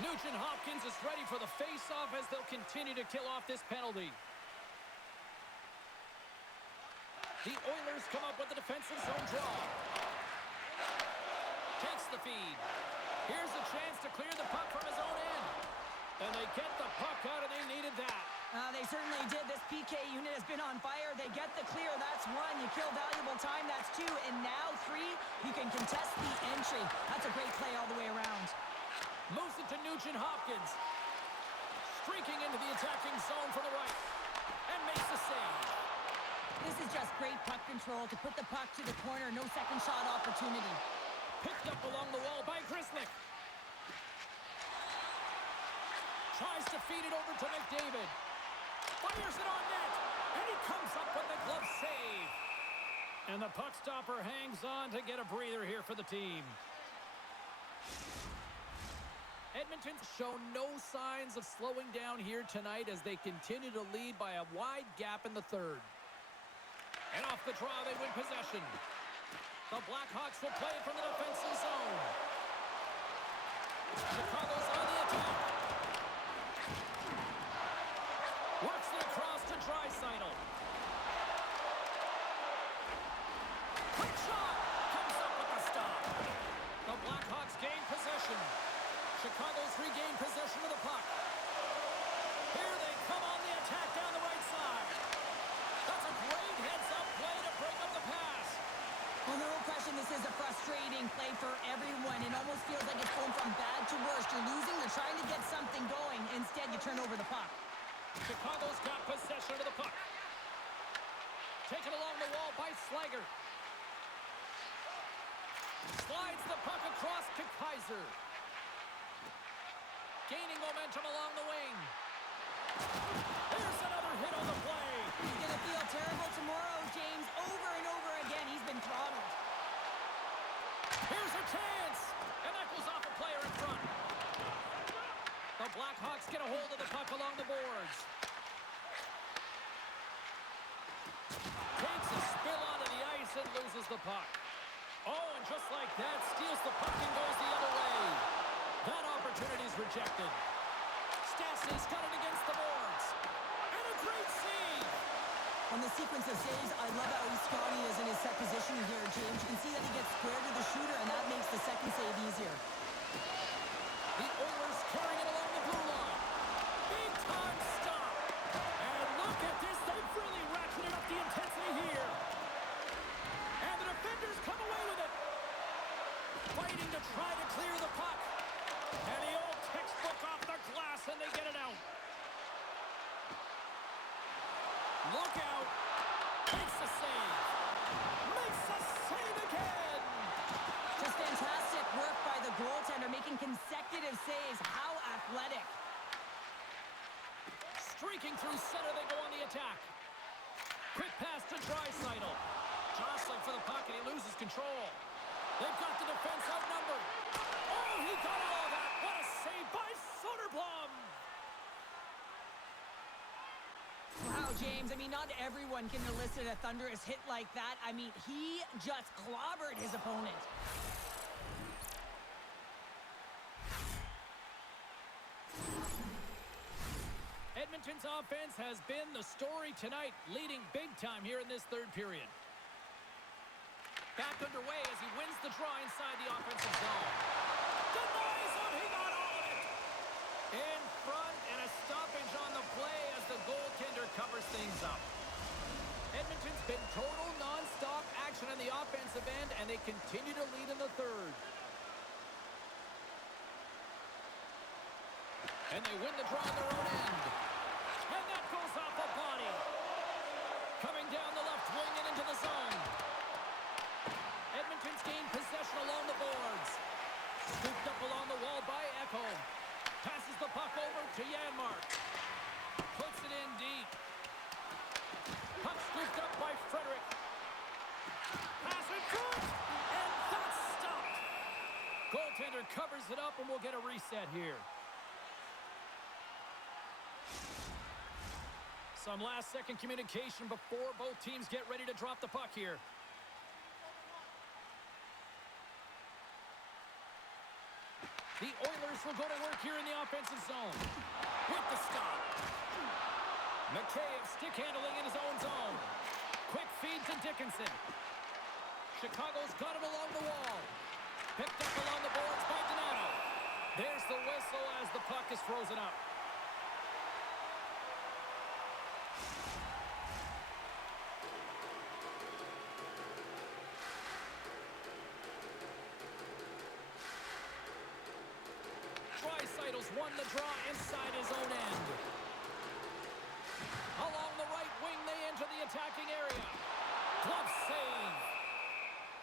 Nugent-Hopkins is ready for the face-off as they'll continue to kill off this penalty. The Oilers come up with the defensive zone draw. Takes the feed. Here's a chance to clear the puck from his own end. And they get the puck out, and they needed that. They certainly did. This PK unit has been on fire. They get the clear. That's one. You kill valuable time. That's two. And now three. You can contest the entry. That's a great play all the way around. Moves it to Nugent-Hopkins. Streaking into the attacking zone from the right. And makes the save. This is just great puck control to put the puck to the corner. No second shot opportunity. Picked up along the wall by Grzelcyk. Tries to feed it over to McDavid. Fires it on net. And he comes up with the glove save. And the puck stopper hangs on to get a breather here for the team. Edmonton's shown no signs of slowing down here tonight as they continue to lead by a wide gap in the third. And off the draw, they win possession. The Blackhawks will play it from the defensive zone. Chicago's on the attack. Works it across Chicago's regained possession of the puck. Here they come on the attack down the right side. That's a great heads-up play to break up the pass. Well, no question, this is a frustrating play for everyone. It almost feels like it's going from bad to worse. You're losing, you're trying to get something going. Instead, you turn over the puck. Chicago's got possession of the puck. Taken along the wall by Slager. Slides the puck across to Kaiser. Gaining momentum along the wing. Here's another hit on the play. He's going to feel terrible tomorrow, James. Over and over again, he's been throttled. Here's a chance. And that goes off a player in front. The Blackhawks get a hold of the puck along the boards. Takes a spill onto the ice and loses the puck. Oh, and just like that, steals the puck and goes the other way. That opportunity is rejected. Stastny's got it against the boards. And a great save. On the sequence of saves, I love how strong he is in his set positioning here, James. You can see that he gets square to the shooter, and that makes the second save easier. The Oilers carrying it along the blue line. Big time stop. And look at this. They've really ratcheted up the intensity here. And the defenders come away with it. Fighting to try to clear the puck. And the old textbook off the glass, and they get it out. Look out. Makes the save. Makes the save again. Just fantastic work by the goaltender, making consecutive saves. How athletic. Streaking through center, they go on the attack. Quick pass to Draisaitl. Jostling for the puck, and he loses control. They've got the defense outnumbered. Oh, he got all of that. What a save by Soderblom. Wow, James, I mean, not everyone can elicit a thunderous hit like that. I mean, he just clobbered his opponent. Edmonton's offense has been the story tonight, leading big time here in this third period. Back underway as he wins the draw inside the offensive zone. Denies him, he got all of it. In front, and a stoppage on the play as the goaltender covers things up. Edmonton's been total non-stop action on the offensive end, and they continue to lead in the third. And they win the draw on their own end. And that goes off the body. Coming down the left wing and into the zone. Edmonton's gained possession along the boards. Scooped up along the wall by Echo. Passes the puck over to Janmark. Puts it in deep. Puck scooped up by Frederick. Pass it good. And that's stopped. Goaltender covers it up, and we'll get a reset here. Some last-second communication before both teams get ready to drop the puck here. The Oilers will go to work here in the offensive zone. With the stop. McCabe stick handling in his own zone. Quick feed to Dickinson. Chicago's got it along the wall. Picked up along the boards by Donato. There's the whistle as the puck is frozen up. Draisaitl's won the draw inside his own end. Along the right wing, they enter the attacking area. Glove save.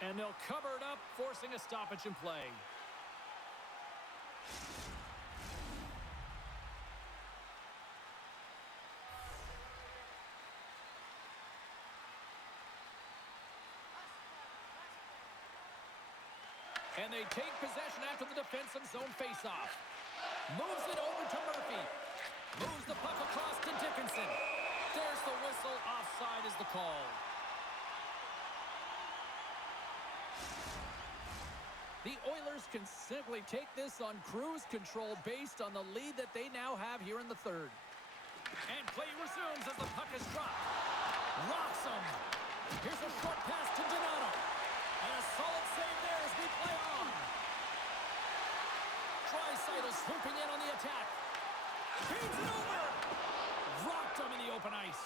And they'll cover it up, forcing a stoppage in play. And they take possession after the defensive zone faceoff. Moves it over to Murphy. Moves the puck across to Dickinson. There's the whistle. Offside is the call. The Oilers can simply take this on cruise control based on the lead that they now have here in the third. And play resumes as the puck is dropped. Rocks him. Here's a short pass to Donato. And a solid save there as we play on. Draisaitl swooping in on the attack. Feeds it over. Rocked him in the open ice.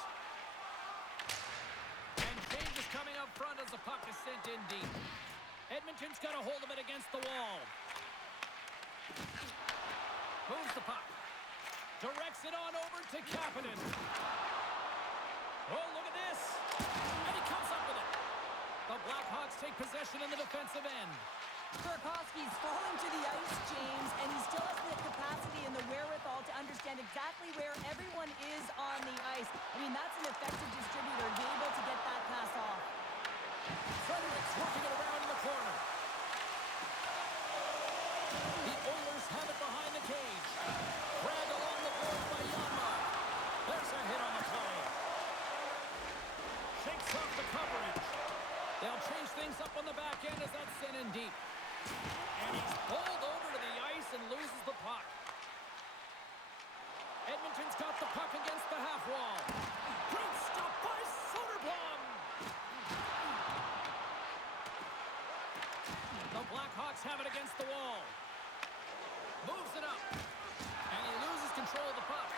And change is coming up front as the puck is sent in deep. Edmonton's got a hold of it against the wall. Moves the puck. Directs it on over to Kapanen. Oh, look at this. And he comes up with it. The Blackhawks take possession in the defensive end. Burakovsky's falling to the ice, James, and he still has the capacity and the wherewithal to understand exactly where everyone is on the ice. I mean, that's an effective distributor, to be able to get that pass off. Fredericks working it around in the corner. The Oilers have it behind the cage. Grabbed along the board by Janmark. There's a hit on the play. Shakes off the coverage. They'll change things up on the back end as that's sent in deep. And he's pulled over to the ice and loses the puck. Edmonton's got the puck against the half wall. Great stop by Soderblom. The Blackhawks have it against the wall. Moves it up. And he loses control of the puck.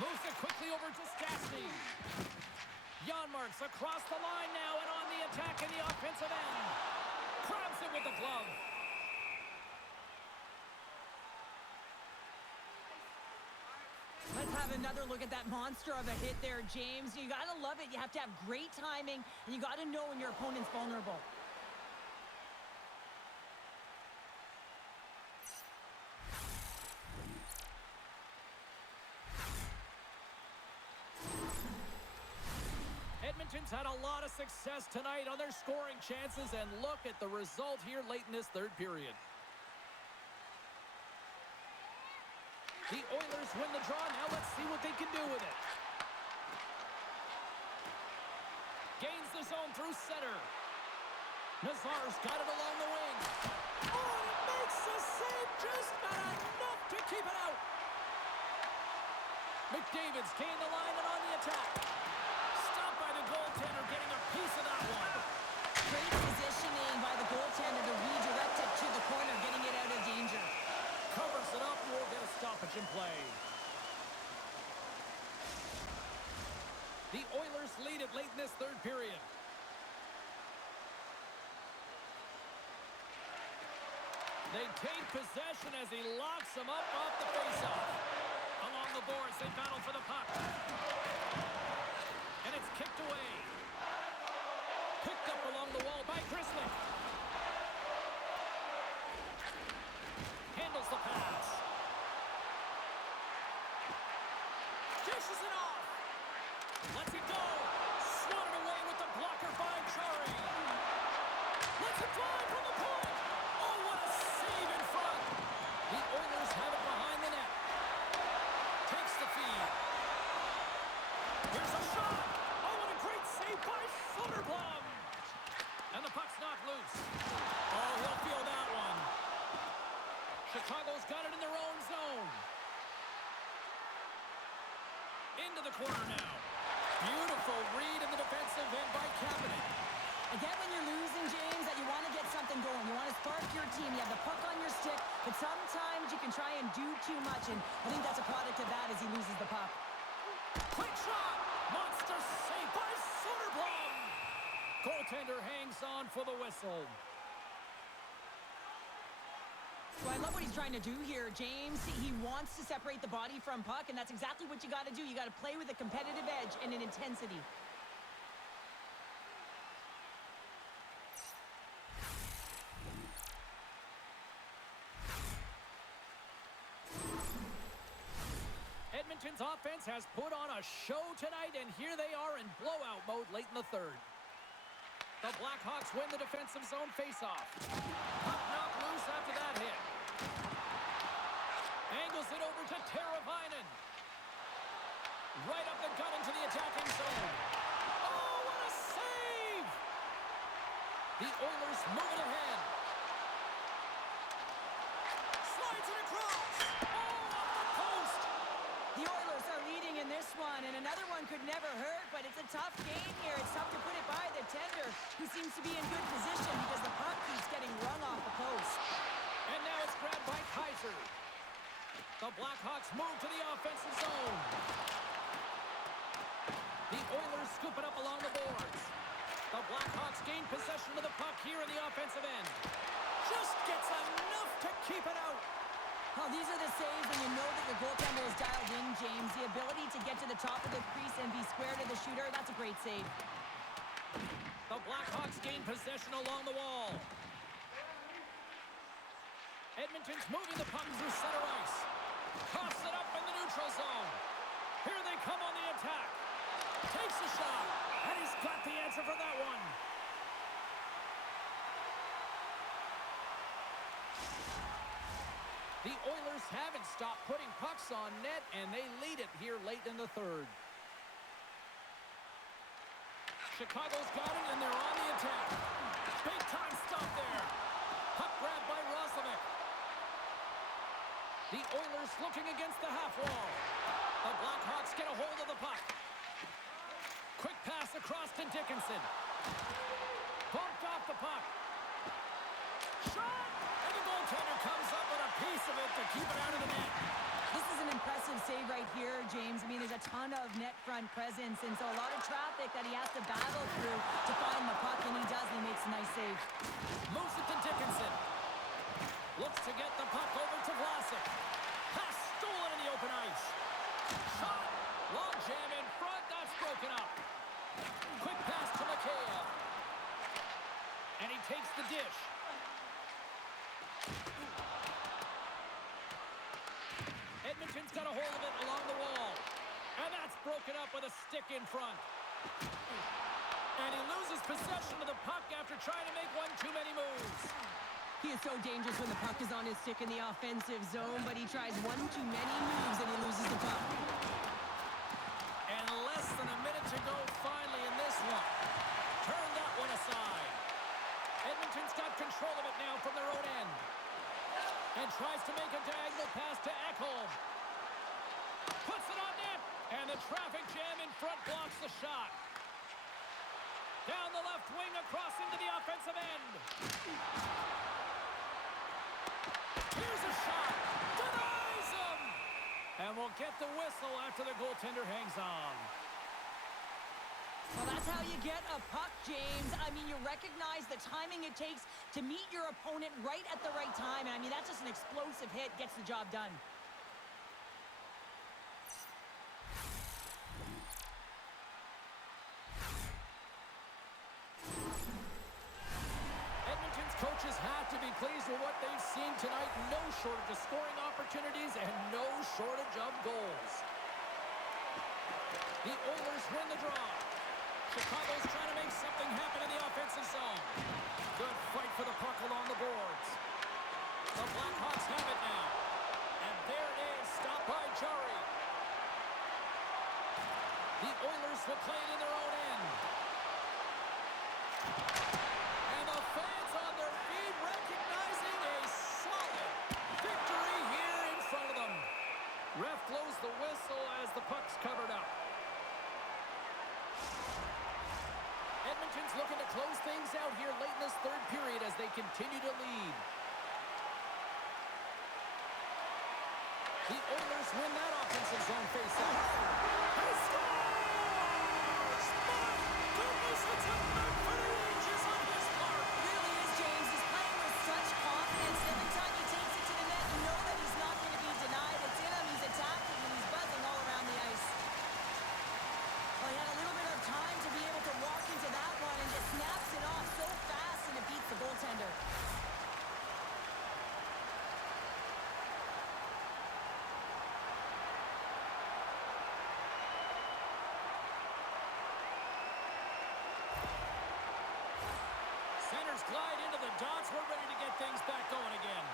Moves it quickly over to Stastny. Janmark's across the line now and on the attack in the offensive end. Grabs it with the glove. Let's have another look at that monster of a hit there, James. You got to love it. You have to have great timing, and you got to know when your opponent's vulnerable. Edmonton's had a lot of success tonight on their scoring chances, and look at the result here late in this third period. The Oilers win the draw. Now let's see what they can do with it. Gains the zone through center. Nazar's got it along the wing. Oh, and it makes the save, just not enough to keep it out. McDavid's gained the line and on the attack. Stopped by the goaltender, getting a piece of that one. Great positioning by the goaltender to redirect it to the corner, getting it out of danger. Covers it up, we'll get a stoppage in play. The Oilers lead it late in this third period. They take possession as he locks them up off the faceoff. Along the boards, they battle for the puck. And it's kicked away. Picked up along the wall by Grizzly. Handles the pass. Dishes it off. Lets it go. Swatted away with the blocker by Chari. Lets it fly from the point. Oh, what a save in front. The Oilers have it behind the net. Takes the feed. Here's a shot. Oh, what a great save by Soderblom. And the puck's knocked loose. Oh, he'll feel that one. Chicago's got it in their own zone. Into the corner now. Beautiful read in the defensive end by Kapanen. Again, when you're losing, James, that you want to get something going. You want to spark your team. You have the puck on your stick, but sometimes you can try and do too much, and I think that's a product of that as he loses the puck. Quick shot! Monster save by Soderblom! Goaltender hangs on for the whistle. So I love what he's trying to do here, James. He wants to separate the body from puck, and that's exactly what you got to do. You got to play with a competitive edge and an intensity. Edmonton's offense has put on a show tonight, and here they are in blowout mode late in the third. The Blackhawks win the defensive zone faceoff. Puck knocked loose after that hit. Angles it over to Teravainen. Right up the gut into the attacking zone. Oh, what a save! The Oilers move it ahead. Slides it across. Oh, off the post. The Oilers are leading in this one, and another one could never hurt, but it's a tough game here. It's tough to put it by the tender, who seems to be in good position because the puck keeps getting rung off the post. And now it's grabbed by Kaiser. The Blackhawks move to the offensive zone. The Oilers scoop it up along the boards. The Blackhawks gain possession of the puck here in the offensive end. Just gets enough to keep it out. Oh, these are the saves when you know that your goaltender is dialed in, James. The ability to get to the top of the crease and be square to the shooter, that's a great save. The Blackhawks gain possession along the wall. Edmonton's moving the puck through center ice. Coughs it up in the neutral zone. Here they come on the attack. Takes a shot, and he's got the answer for that one. The Oilers haven't stopped putting pucks on net, and they lead it here late in the third. Chicago's got it, and they're on the attack. Big time stop there. Puck grabbed by Roslovic. The Oilers looking against the half wall. The Blackhawks get a hold of the puck. Quick pass across to Dickinson. Bumped off the puck. Shot! And the goaltender comes up with a piece of it to keep it out of the net. This is an impressive save right here, James. I mean, there's a ton of net front presence, and so a lot of traffic that he has to battle through to find the puck, and he does, and he makes a nice save. Moves it to Dickinson. Looks to get the puck over to Vlasic. Pass stolen in the open ice. Shot! Long jam in front. That's broken up. Quick pass to Mikheyev. And he takes the dish. Edmonton's got a hold of it along the wall. And that's broken up with a stick in front. And he loses possession of the puck after trying to make one too many moves. He is so dangerous when the puck is on his stick in the offensive zone, but he tries one too many moves and he loses the puck. And less than a minute to go finally in this one. Turn that one aside. Edmonton's got control of it now from their own end. And tries to make a diagonal pass to Ekholm. Puts it on net. And the traffic jam in front blocks the shot. Down the left wing across into the offensive end. Here's a shot. Denies him. And we'll get the whistle after the goaltender hangs on. Well, that's how you get a puck, James. I mean, you recognize the timing it takes to meet your opponent right at the right time. And I mean, that's just an explosive hit, gets the job done. Edmonton's coaches have to be pleased with what they've seen tonight. No shortage of scoring opportunities and no shortage of goals. The Oilers win the draw. Chicago's trying to make something happen in the offensive zone. Good fight for the puck along the boards. The Blackhawks have it now. And there it is, stopped by Jari. The Oilers will play it in their own end. And the fans on their feet recognizing a solid victory here in front of them. Ref blows the whistle as the puck's covered up. Edmonton's looking to close things out here late in this third period as they continue to lead. The Oilers win that offensive zone faceoff. He scores! My goodness, it's a night for the ages on his part. Really is, James. He's playing with such confidence. Every time he takes it to the net, you know that he's not going to be denied. It's in him, he's attacking, and he's buzzing all around the ice. Well, he had a little bit of time to be able to walk into that one and just snaps it off so fast and it beats the goaltender. Centers glide into the dots. We're ready to get things back going again.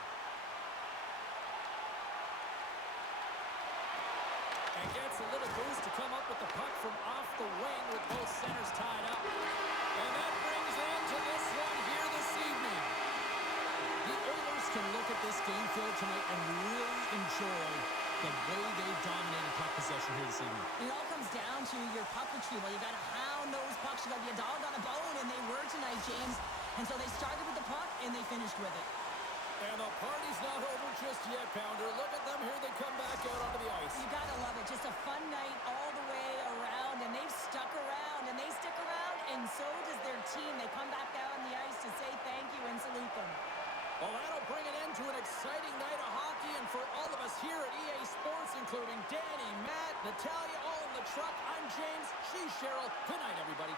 And gets a little boost to come up with the puck from off the wing with both centers tied up. And that brings end to this one here this evening. The Oilers can look at this game field tonight and really enjoy the way they've dominated puck possession here this evening. It all comes down to your puck retrieval. You got to hound those pucks. You got to be a dog on a bone, and they were tonight, James. And so they started with the puck, and they finished with it. And the party's not over just yet, Pounder. Look at them. Here they come back out onto the ice. You gotta love it. Just a fun night all the way around, and they've stuck around, and they stick around, and so does their team. They come back out on the ice to say thank you and salute them. Well, that'll bring an end to an exciting night of hockey, and for all of us here at EA Sports, including Danny, Matt, Natalia, all in the truck, I'm James, she's Cheryl. Good night, everybody.